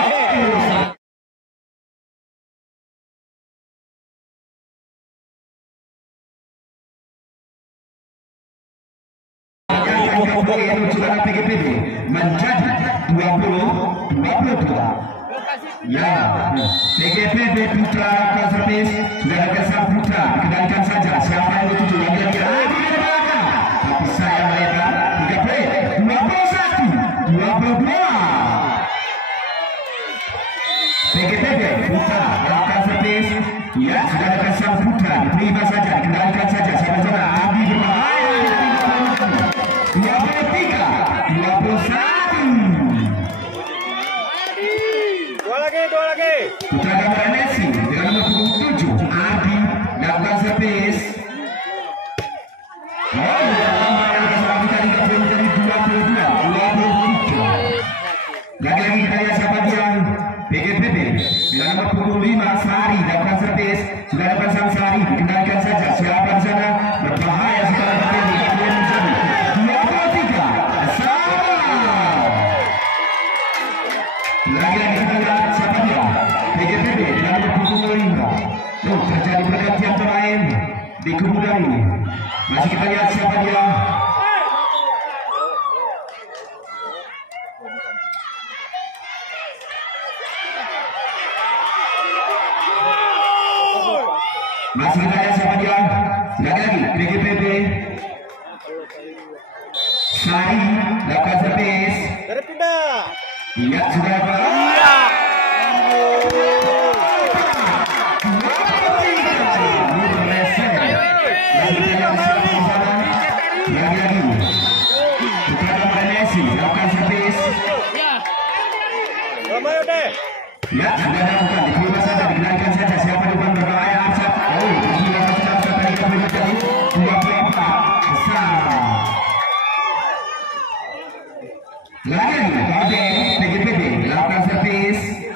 Sudah PGPB menjadi 20-22. Ya, PGPB Putra lakukan servis. Sudah ada sang Putra dikendalikan saja. Siapa yang dituju? Lagi-lagi Adi di belakang. Tapi saya melebar 3 poin 21-22. PGPB Putra lakukan servis. Ya, sudah ada sang Putra diterima saja. Dikendalikan saja. Siapa sana? Adi berbahaya. 23-21. Dua lagi. Putra gambar Nesi dengan nomor punggung 7 Adi lakukan servis. Oh, kita 3 poin menjadi 22-23. Lagi-lagi kita lihat siapa yang PGPB dengan nomor punggung 5 Sari lakukan servis. Sudah dapat sang Sari dikendalikan saja. Siapa di sana? Berbahaya sekarang tapi 3 poin menjadi 23-sama. Lagi-lagi kita lihat siapa dia? PGPB dengan nomor punggung 5. Oh, terjadi pergantian pemain di kemudian ini. Masih kita lihat siapa dia? Masih kita lihat siapa dia? Lagi-lagi PGPB Sari lakukan servis. Dari pindah. Iya, sudah dapat. Lagi-lagi Putra gambar Nesi lakukan servis. Ramai deh. Ya, sudah dapat. Diterima saja, dikendalikan saja. Siapa di depan berbahaya? Arsyad. Oh, sudah dapat tadi kita menjadi 24 besar. Lagi-lagi PGPB lakukan servis.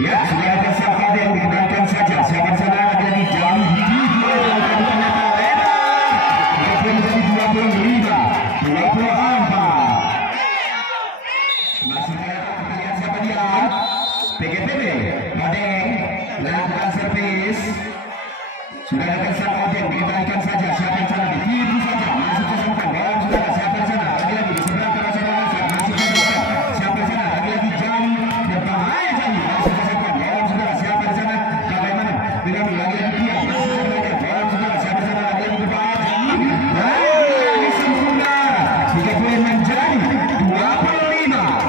Ya, sudah ada siapa yang dikendalikan saja. Siapa di sana? Lagi-lagi jam gigi dua melakukan ternyata lebar. Kita menjadi 25-24. Masih kita lihat siapa dia? PGPB Odeng lakukan servis. Sudah ada sang Odeng dikendalikan saja. Siapa di sana? Ditiru saja. Masih tersangkan. Bola sudah siapa di sana? Lagi-lagi di seberang kanan sana. Masih tersangkan. Siapa di sana? Lagi-lagi Jali berbahaya Jali. Masih tersangkan. Bola sudah siapa di sana? Bagaimana dengan lagi-lagi dia? Masih tersangkan. Bola sudah siapa di sana? Lagi-lagi berbahaya Jali. Lagi-lagi sempurna. 3 poin menjadi 25-24.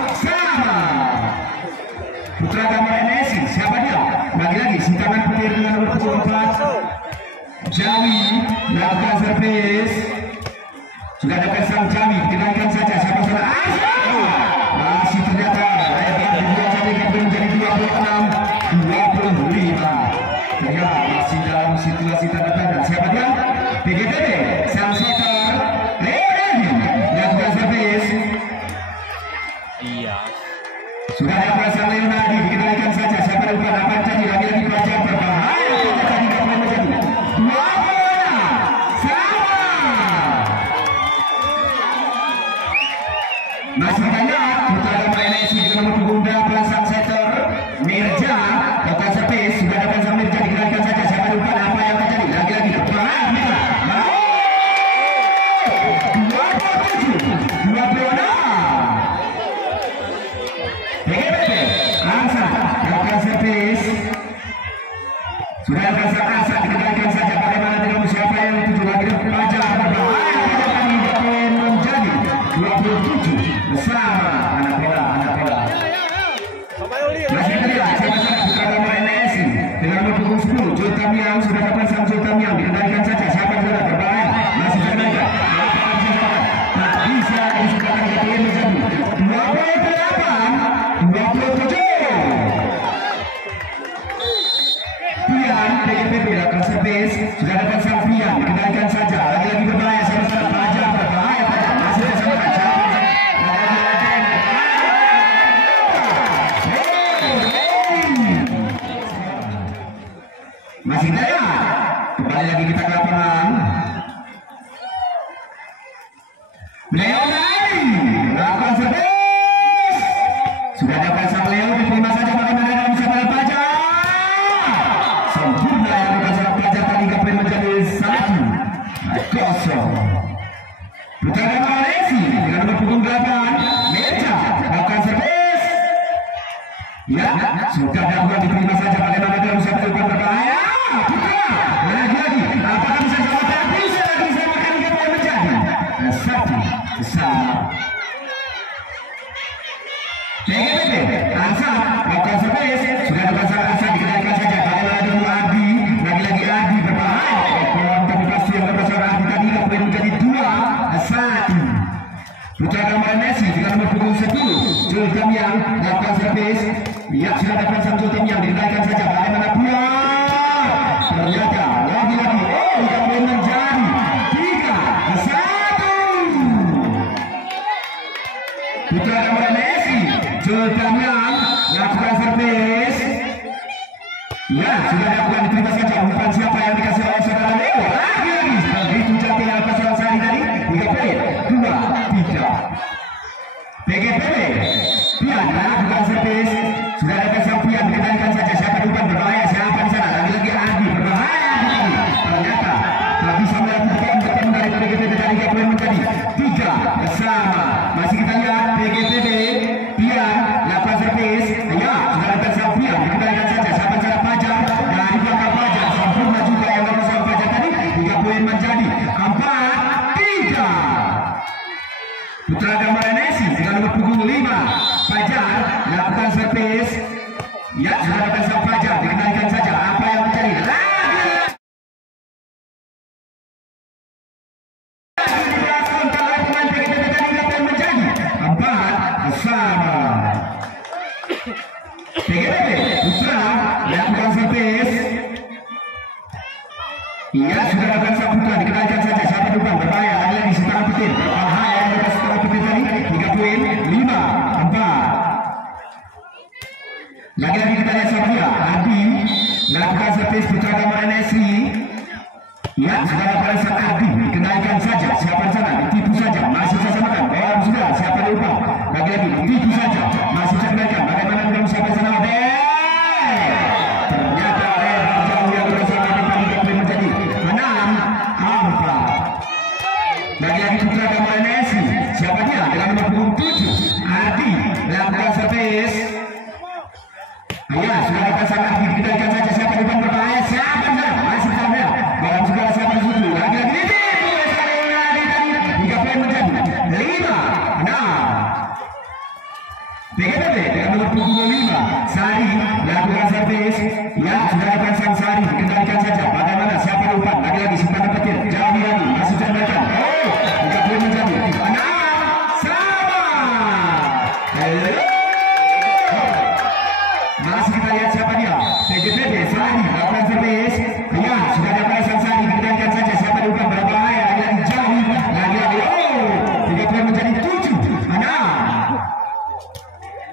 Masih banyak putra gambar NSI dengan nomor punggung 8 sang setter Mirja. Total service sudah datang sang Mirja, dikendalikan saja. Siapa lupa apa yang terjadi? Lagi-lagi perlahan Mirja. 27 26. PGPP Angsa total service sudah datang sang Angsa, dikendalikan saja. Bagaimana dengan siapa yang tujuh lagi? Fajar berbahaya menjadi 27 bersama anak bola. Masih terlihat sama-sama putra gambar NSI dengan nomor punggung 10 Jultamiang. Sudah dapat sang Jultamiang, dikendalikan saja. Siapa yang sudah berbahaya? Masih terlihat tak bisa disebutkan ke poin menjadi 28-27. Pian PGPP dapat service, sudah dapat sang Pian, dikendalikan saja. Lagi-lagi berbahaya sama-sama Fajar berbahaya. Masih bersama Fajar. Masih daya. Kembali lagi kita ke lapangan. Leonardi lakukan service. Sudah dapat sang Leo, diterima saja. Bagaimana dengan bisa pada Fajar? Sempurna yang lakukan sang Fajar tadi ke poin menjadi 1-0. Putra gambar Lesi dengan nomor punggung 8 Meja lakukan service. Ya, sudah dapat diterima saja. Bagaimana dengan bisa pada berbahaya? Lagi-lagi apakah bisa jawab? Bisa lagi disamakan ke poin menjadi 1-1. PGPP Angsa lakukan service, sudah dapat sang Angsa, dikendalikan saja. Bagaimana dengan Adi? Lagi-lagi Adi berbahaya. Tapi pasti yang berbahaya Adi tadi ke poin menjadi 2-1. Putra gambar Messi dengan nomor punggung 10 Jultamiang lakukan service. Ya, sudah dapat sang Jultamiang, dikendalikan saja. Bagaimana pula? Ternyata lagi-lagi yang menjadi 3-1. Putra gambar Messi Jultamiang lakukan service. Ya, sudah dapat diterima saja. Umpan siapa yang dikasih oleh saudara Leo? Lagi-lagi begitu cantik yang pasangan Sari tadi. 3 poin 2-3. PGPP Pian lakukan service. Sudah dapat sang Pian, dikendalikan saja. Siapa umpan berbahaya? Siapa di sana? Lagi-lagi Adi berbahaya. Ternyata tak bisa melakukan umpan dari PGPP tadi. 3 poin menjadi 3 bersama. Masih kita lihat PGPP Pian lakukan service. Ya, sudah dapat sang Pian, dikendalikan saja. Siapa cara Fajar? Dari belakang Fajar. Sempurna juga yang dapat sang Fajar tadi. 3 poin menjadi 4-3. Putra gambar NSI dengan nomor punggung 5 Fajar lakukan service. Ya, sudah dapat sang Fajar, dikendalikan saja. Apa yang terjadi? PGPP Putra lakukan service. Ya, sudah dapat sang Putra, dikendalikan saja. Siapa depan berbahaya? Lagi-lagi setengah petir. Berbahaya yang dapat setengah petir tadi. 3 poin 5-4. Lagi-lagi kita lihat Sofia Adi lakukan service. Putra gambar NSI. Ya, sudah dapat sang Adi, dikendalikan saja. Siapa sana? Ditipu saja. Masih saya samakan. Sudah, siapa lupa? Lagi-lagi ditipu saja. Masih saya kendalikan. Bagaimana dengan siapa sana? Ternyata jauh yang bersama dengan menjadi 6-4. Lagi-lagi putra gambar NSI. Siapa dia? Dengan nomor punggung 7 Adi lakukan service. Ya, sudah dapat sang Adi, dikendalikan saja. Siapa depan berbahaya? Siapa sana? Masih sama. Dalam segala siapa di situ. Lagi-lagi ditipu. 3 poin menjadi 5-6. PGPP dengan nomor punggung 5 Sari lakukan service. Ya, sudah dapat sang Sari, dikendalikan saja. Bagaimana? Siapa lupa? Lagi-lagi simpan petir. Jauh lagi. Masih cenderkan. 3 poin menjadi 6-sama. Masih kita lihat siapa dia. PGPP Sari lakukan service. Ya, sudah dapat sang Sari, dikendalikan saja. Siapa lupa? Berbahaya. Lagi-lagi jauh. Lagi-lagi 3 poin menjadi 7-6.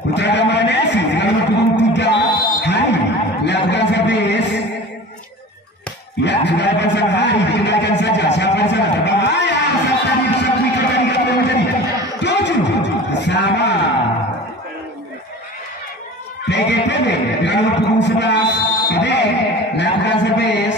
Putra gambar NSI dengan nomor punggung 3 Hari lakukan service. Ya, sudah dapat sang Hari, dikendalikan saja. Siapa di sana? Berbahaya. Saat tadi bisa berikan tadi menjadi 7-1. PGPB dengan nomor punggung 11 Ade lakukan servis.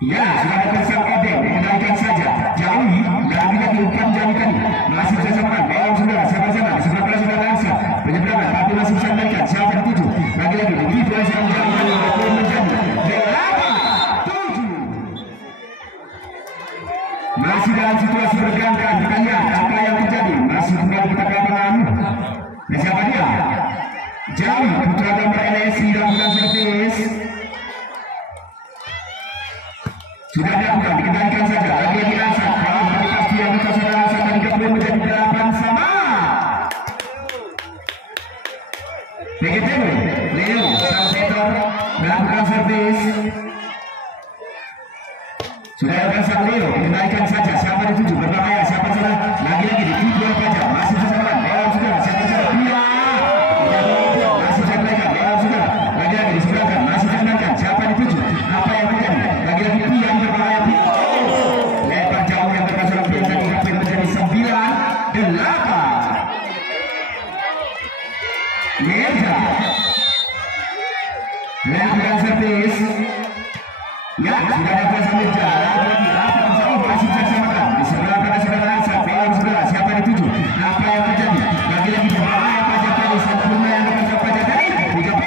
Ya, sudah dapat sang Ade, kendalikan saja. Jauhi, lagi umpan jauhkan. Masih bisa samakan, belum saudara, sabar sana. Di sebelah kanan sudah langsung penyeberangan, tapi masih bisa kendalikan. Siapa yang tuju? Lagi-lagi, begitu yang sedang menjauhkan. Menjadi 8-7. Masih dalam situasi bergantian. Kita lihat apa yang terjadi. Masih kembali kita ke lapangan. Dan siapa dia? Jauh putra gambar LSI lakukan servis. Sudah dilakukan, dikendalikan saja. Lagi-lagi Rasa. Kalau pasti yang kita sudah rasakan 30 menjadi 8 sama. PGTW, Leo, sang setter melakukan servis. Sudah ada sang Leo, dikendalikan saja. Siapa dituju? Berbahaya. Siapa sana? Lagi-lagi ditipu apa aja. Masih bersama. Leo sudah. Siapa sana? Dia. Masih dikendalikan. Leo sudah. Lagi-lagi disebelahkan. Masih dikendalikan. Siapa dituju? Apa yang terjadi? Lagi-lagi Pian berbahaya. Lebar jauh yang berkasar Pian tadi dapat menjadi 9-8. Mirza. Melakukan servis. Ya, sudah ada Mirza. Masih bersama. Di sebelah kanan saudara Rasa. Belum saudara. Siapa dituju? Apa yang terjadi? Lagi-lagi berbahaya pajak tadi. Sempurna yang berkasar pajak tadi. 3P.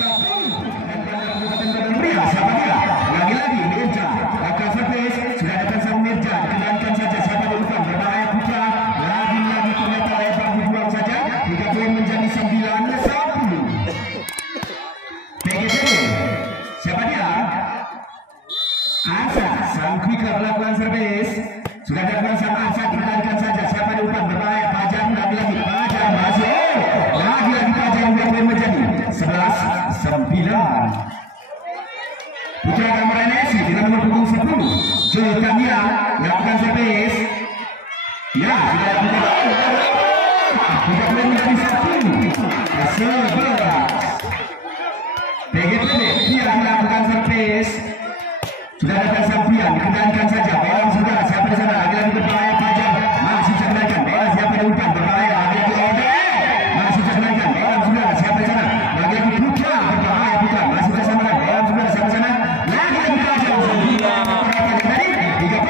10. Siapa dia? Lagi-lagi Mirza. Akan servis. Sudah ada sang Mirza. Kendalikan saja. Siapa di depan? Berbahaya putra. Lagi-lagi ternyata lebar dibuang saja. 3 poin menjadi 9-10. PGTW. Siapa dia? Asa. Sang quicker melakukan servis. Sudah ada sang Asa. Kendalikan saja. Siapa di depan? Berbahaya. Pajang. Lagi-lagi Pajang. Masih. Lagi-lagi Pajang. 2 poin menjadi 11-9. Putra gambar NSI dengan nomor punggung 10 Jurkamia melakukan servis. Ya, sudah lakukan. Tidak boleh menjadi 11. PGTB Pian melakukan servis. Sudah ada sang Pian, kendalikan saja. Belum saudara, siapa di sana? Lagi-lagi berbahaya Pajang. Masih kendalikan. Belum siapa di umpan berbahaya. Lagi-lagi Ode. Masih kendalikan. Belum saudara, siapa di sana? Lagi-lagi Putra berbahaya Putra. Masih bersama. Belum saudara, siapa di sana? Lagi-lagi Pajang. 3P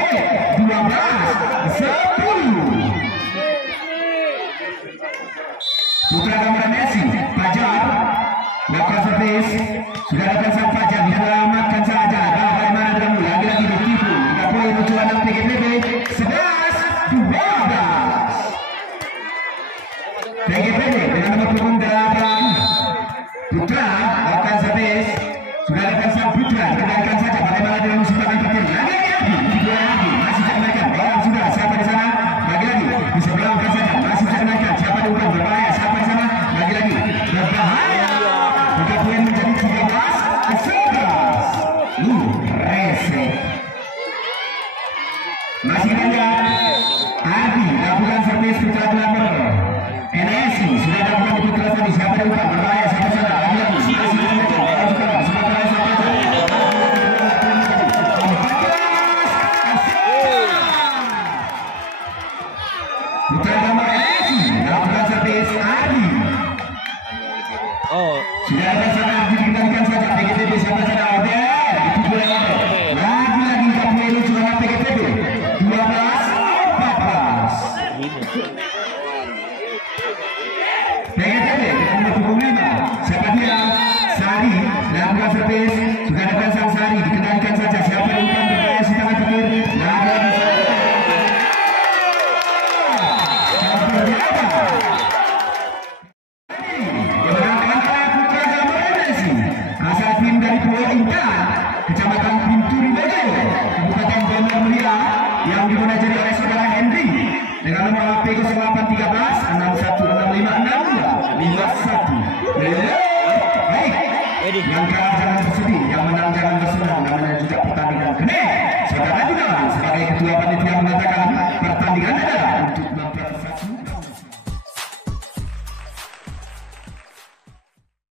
12-10. Putra gambar Messi Pajar melakukan servis. Sudah datang sang Pajar, diselamatkan saja. Bagaimana dengan lagi-lagi ditipu. 3 poin untuk anak PGTB 11-12. PGTB dengan nomor punggung 8 Putra melakukan servis. Sudah datang sang Putra, kendalikan saja. Bagaimana dengan musikan petir. Lagi-lagi masih kendalikan. Belum sudah, siapa di sana? Lagi-lagi di sebelah saja. Masih kendalikan. Siapa di umpan berbahaya? Siapa di sana? Lagi-lagi berbahaya. 3 poin menjadi 13-11. Rese. Masih banyak. Ardi lakukan servis putra gelapor. NSI sudah lakukan putra tadi. Siapa di umpan berbahaya? Siapa di sana? Lagi-lagi masih kendalikan. Belum sudah, sebentar siapa di sana? Putra gambar NSI lakukan servis. Ardi. Oh, Sudah ada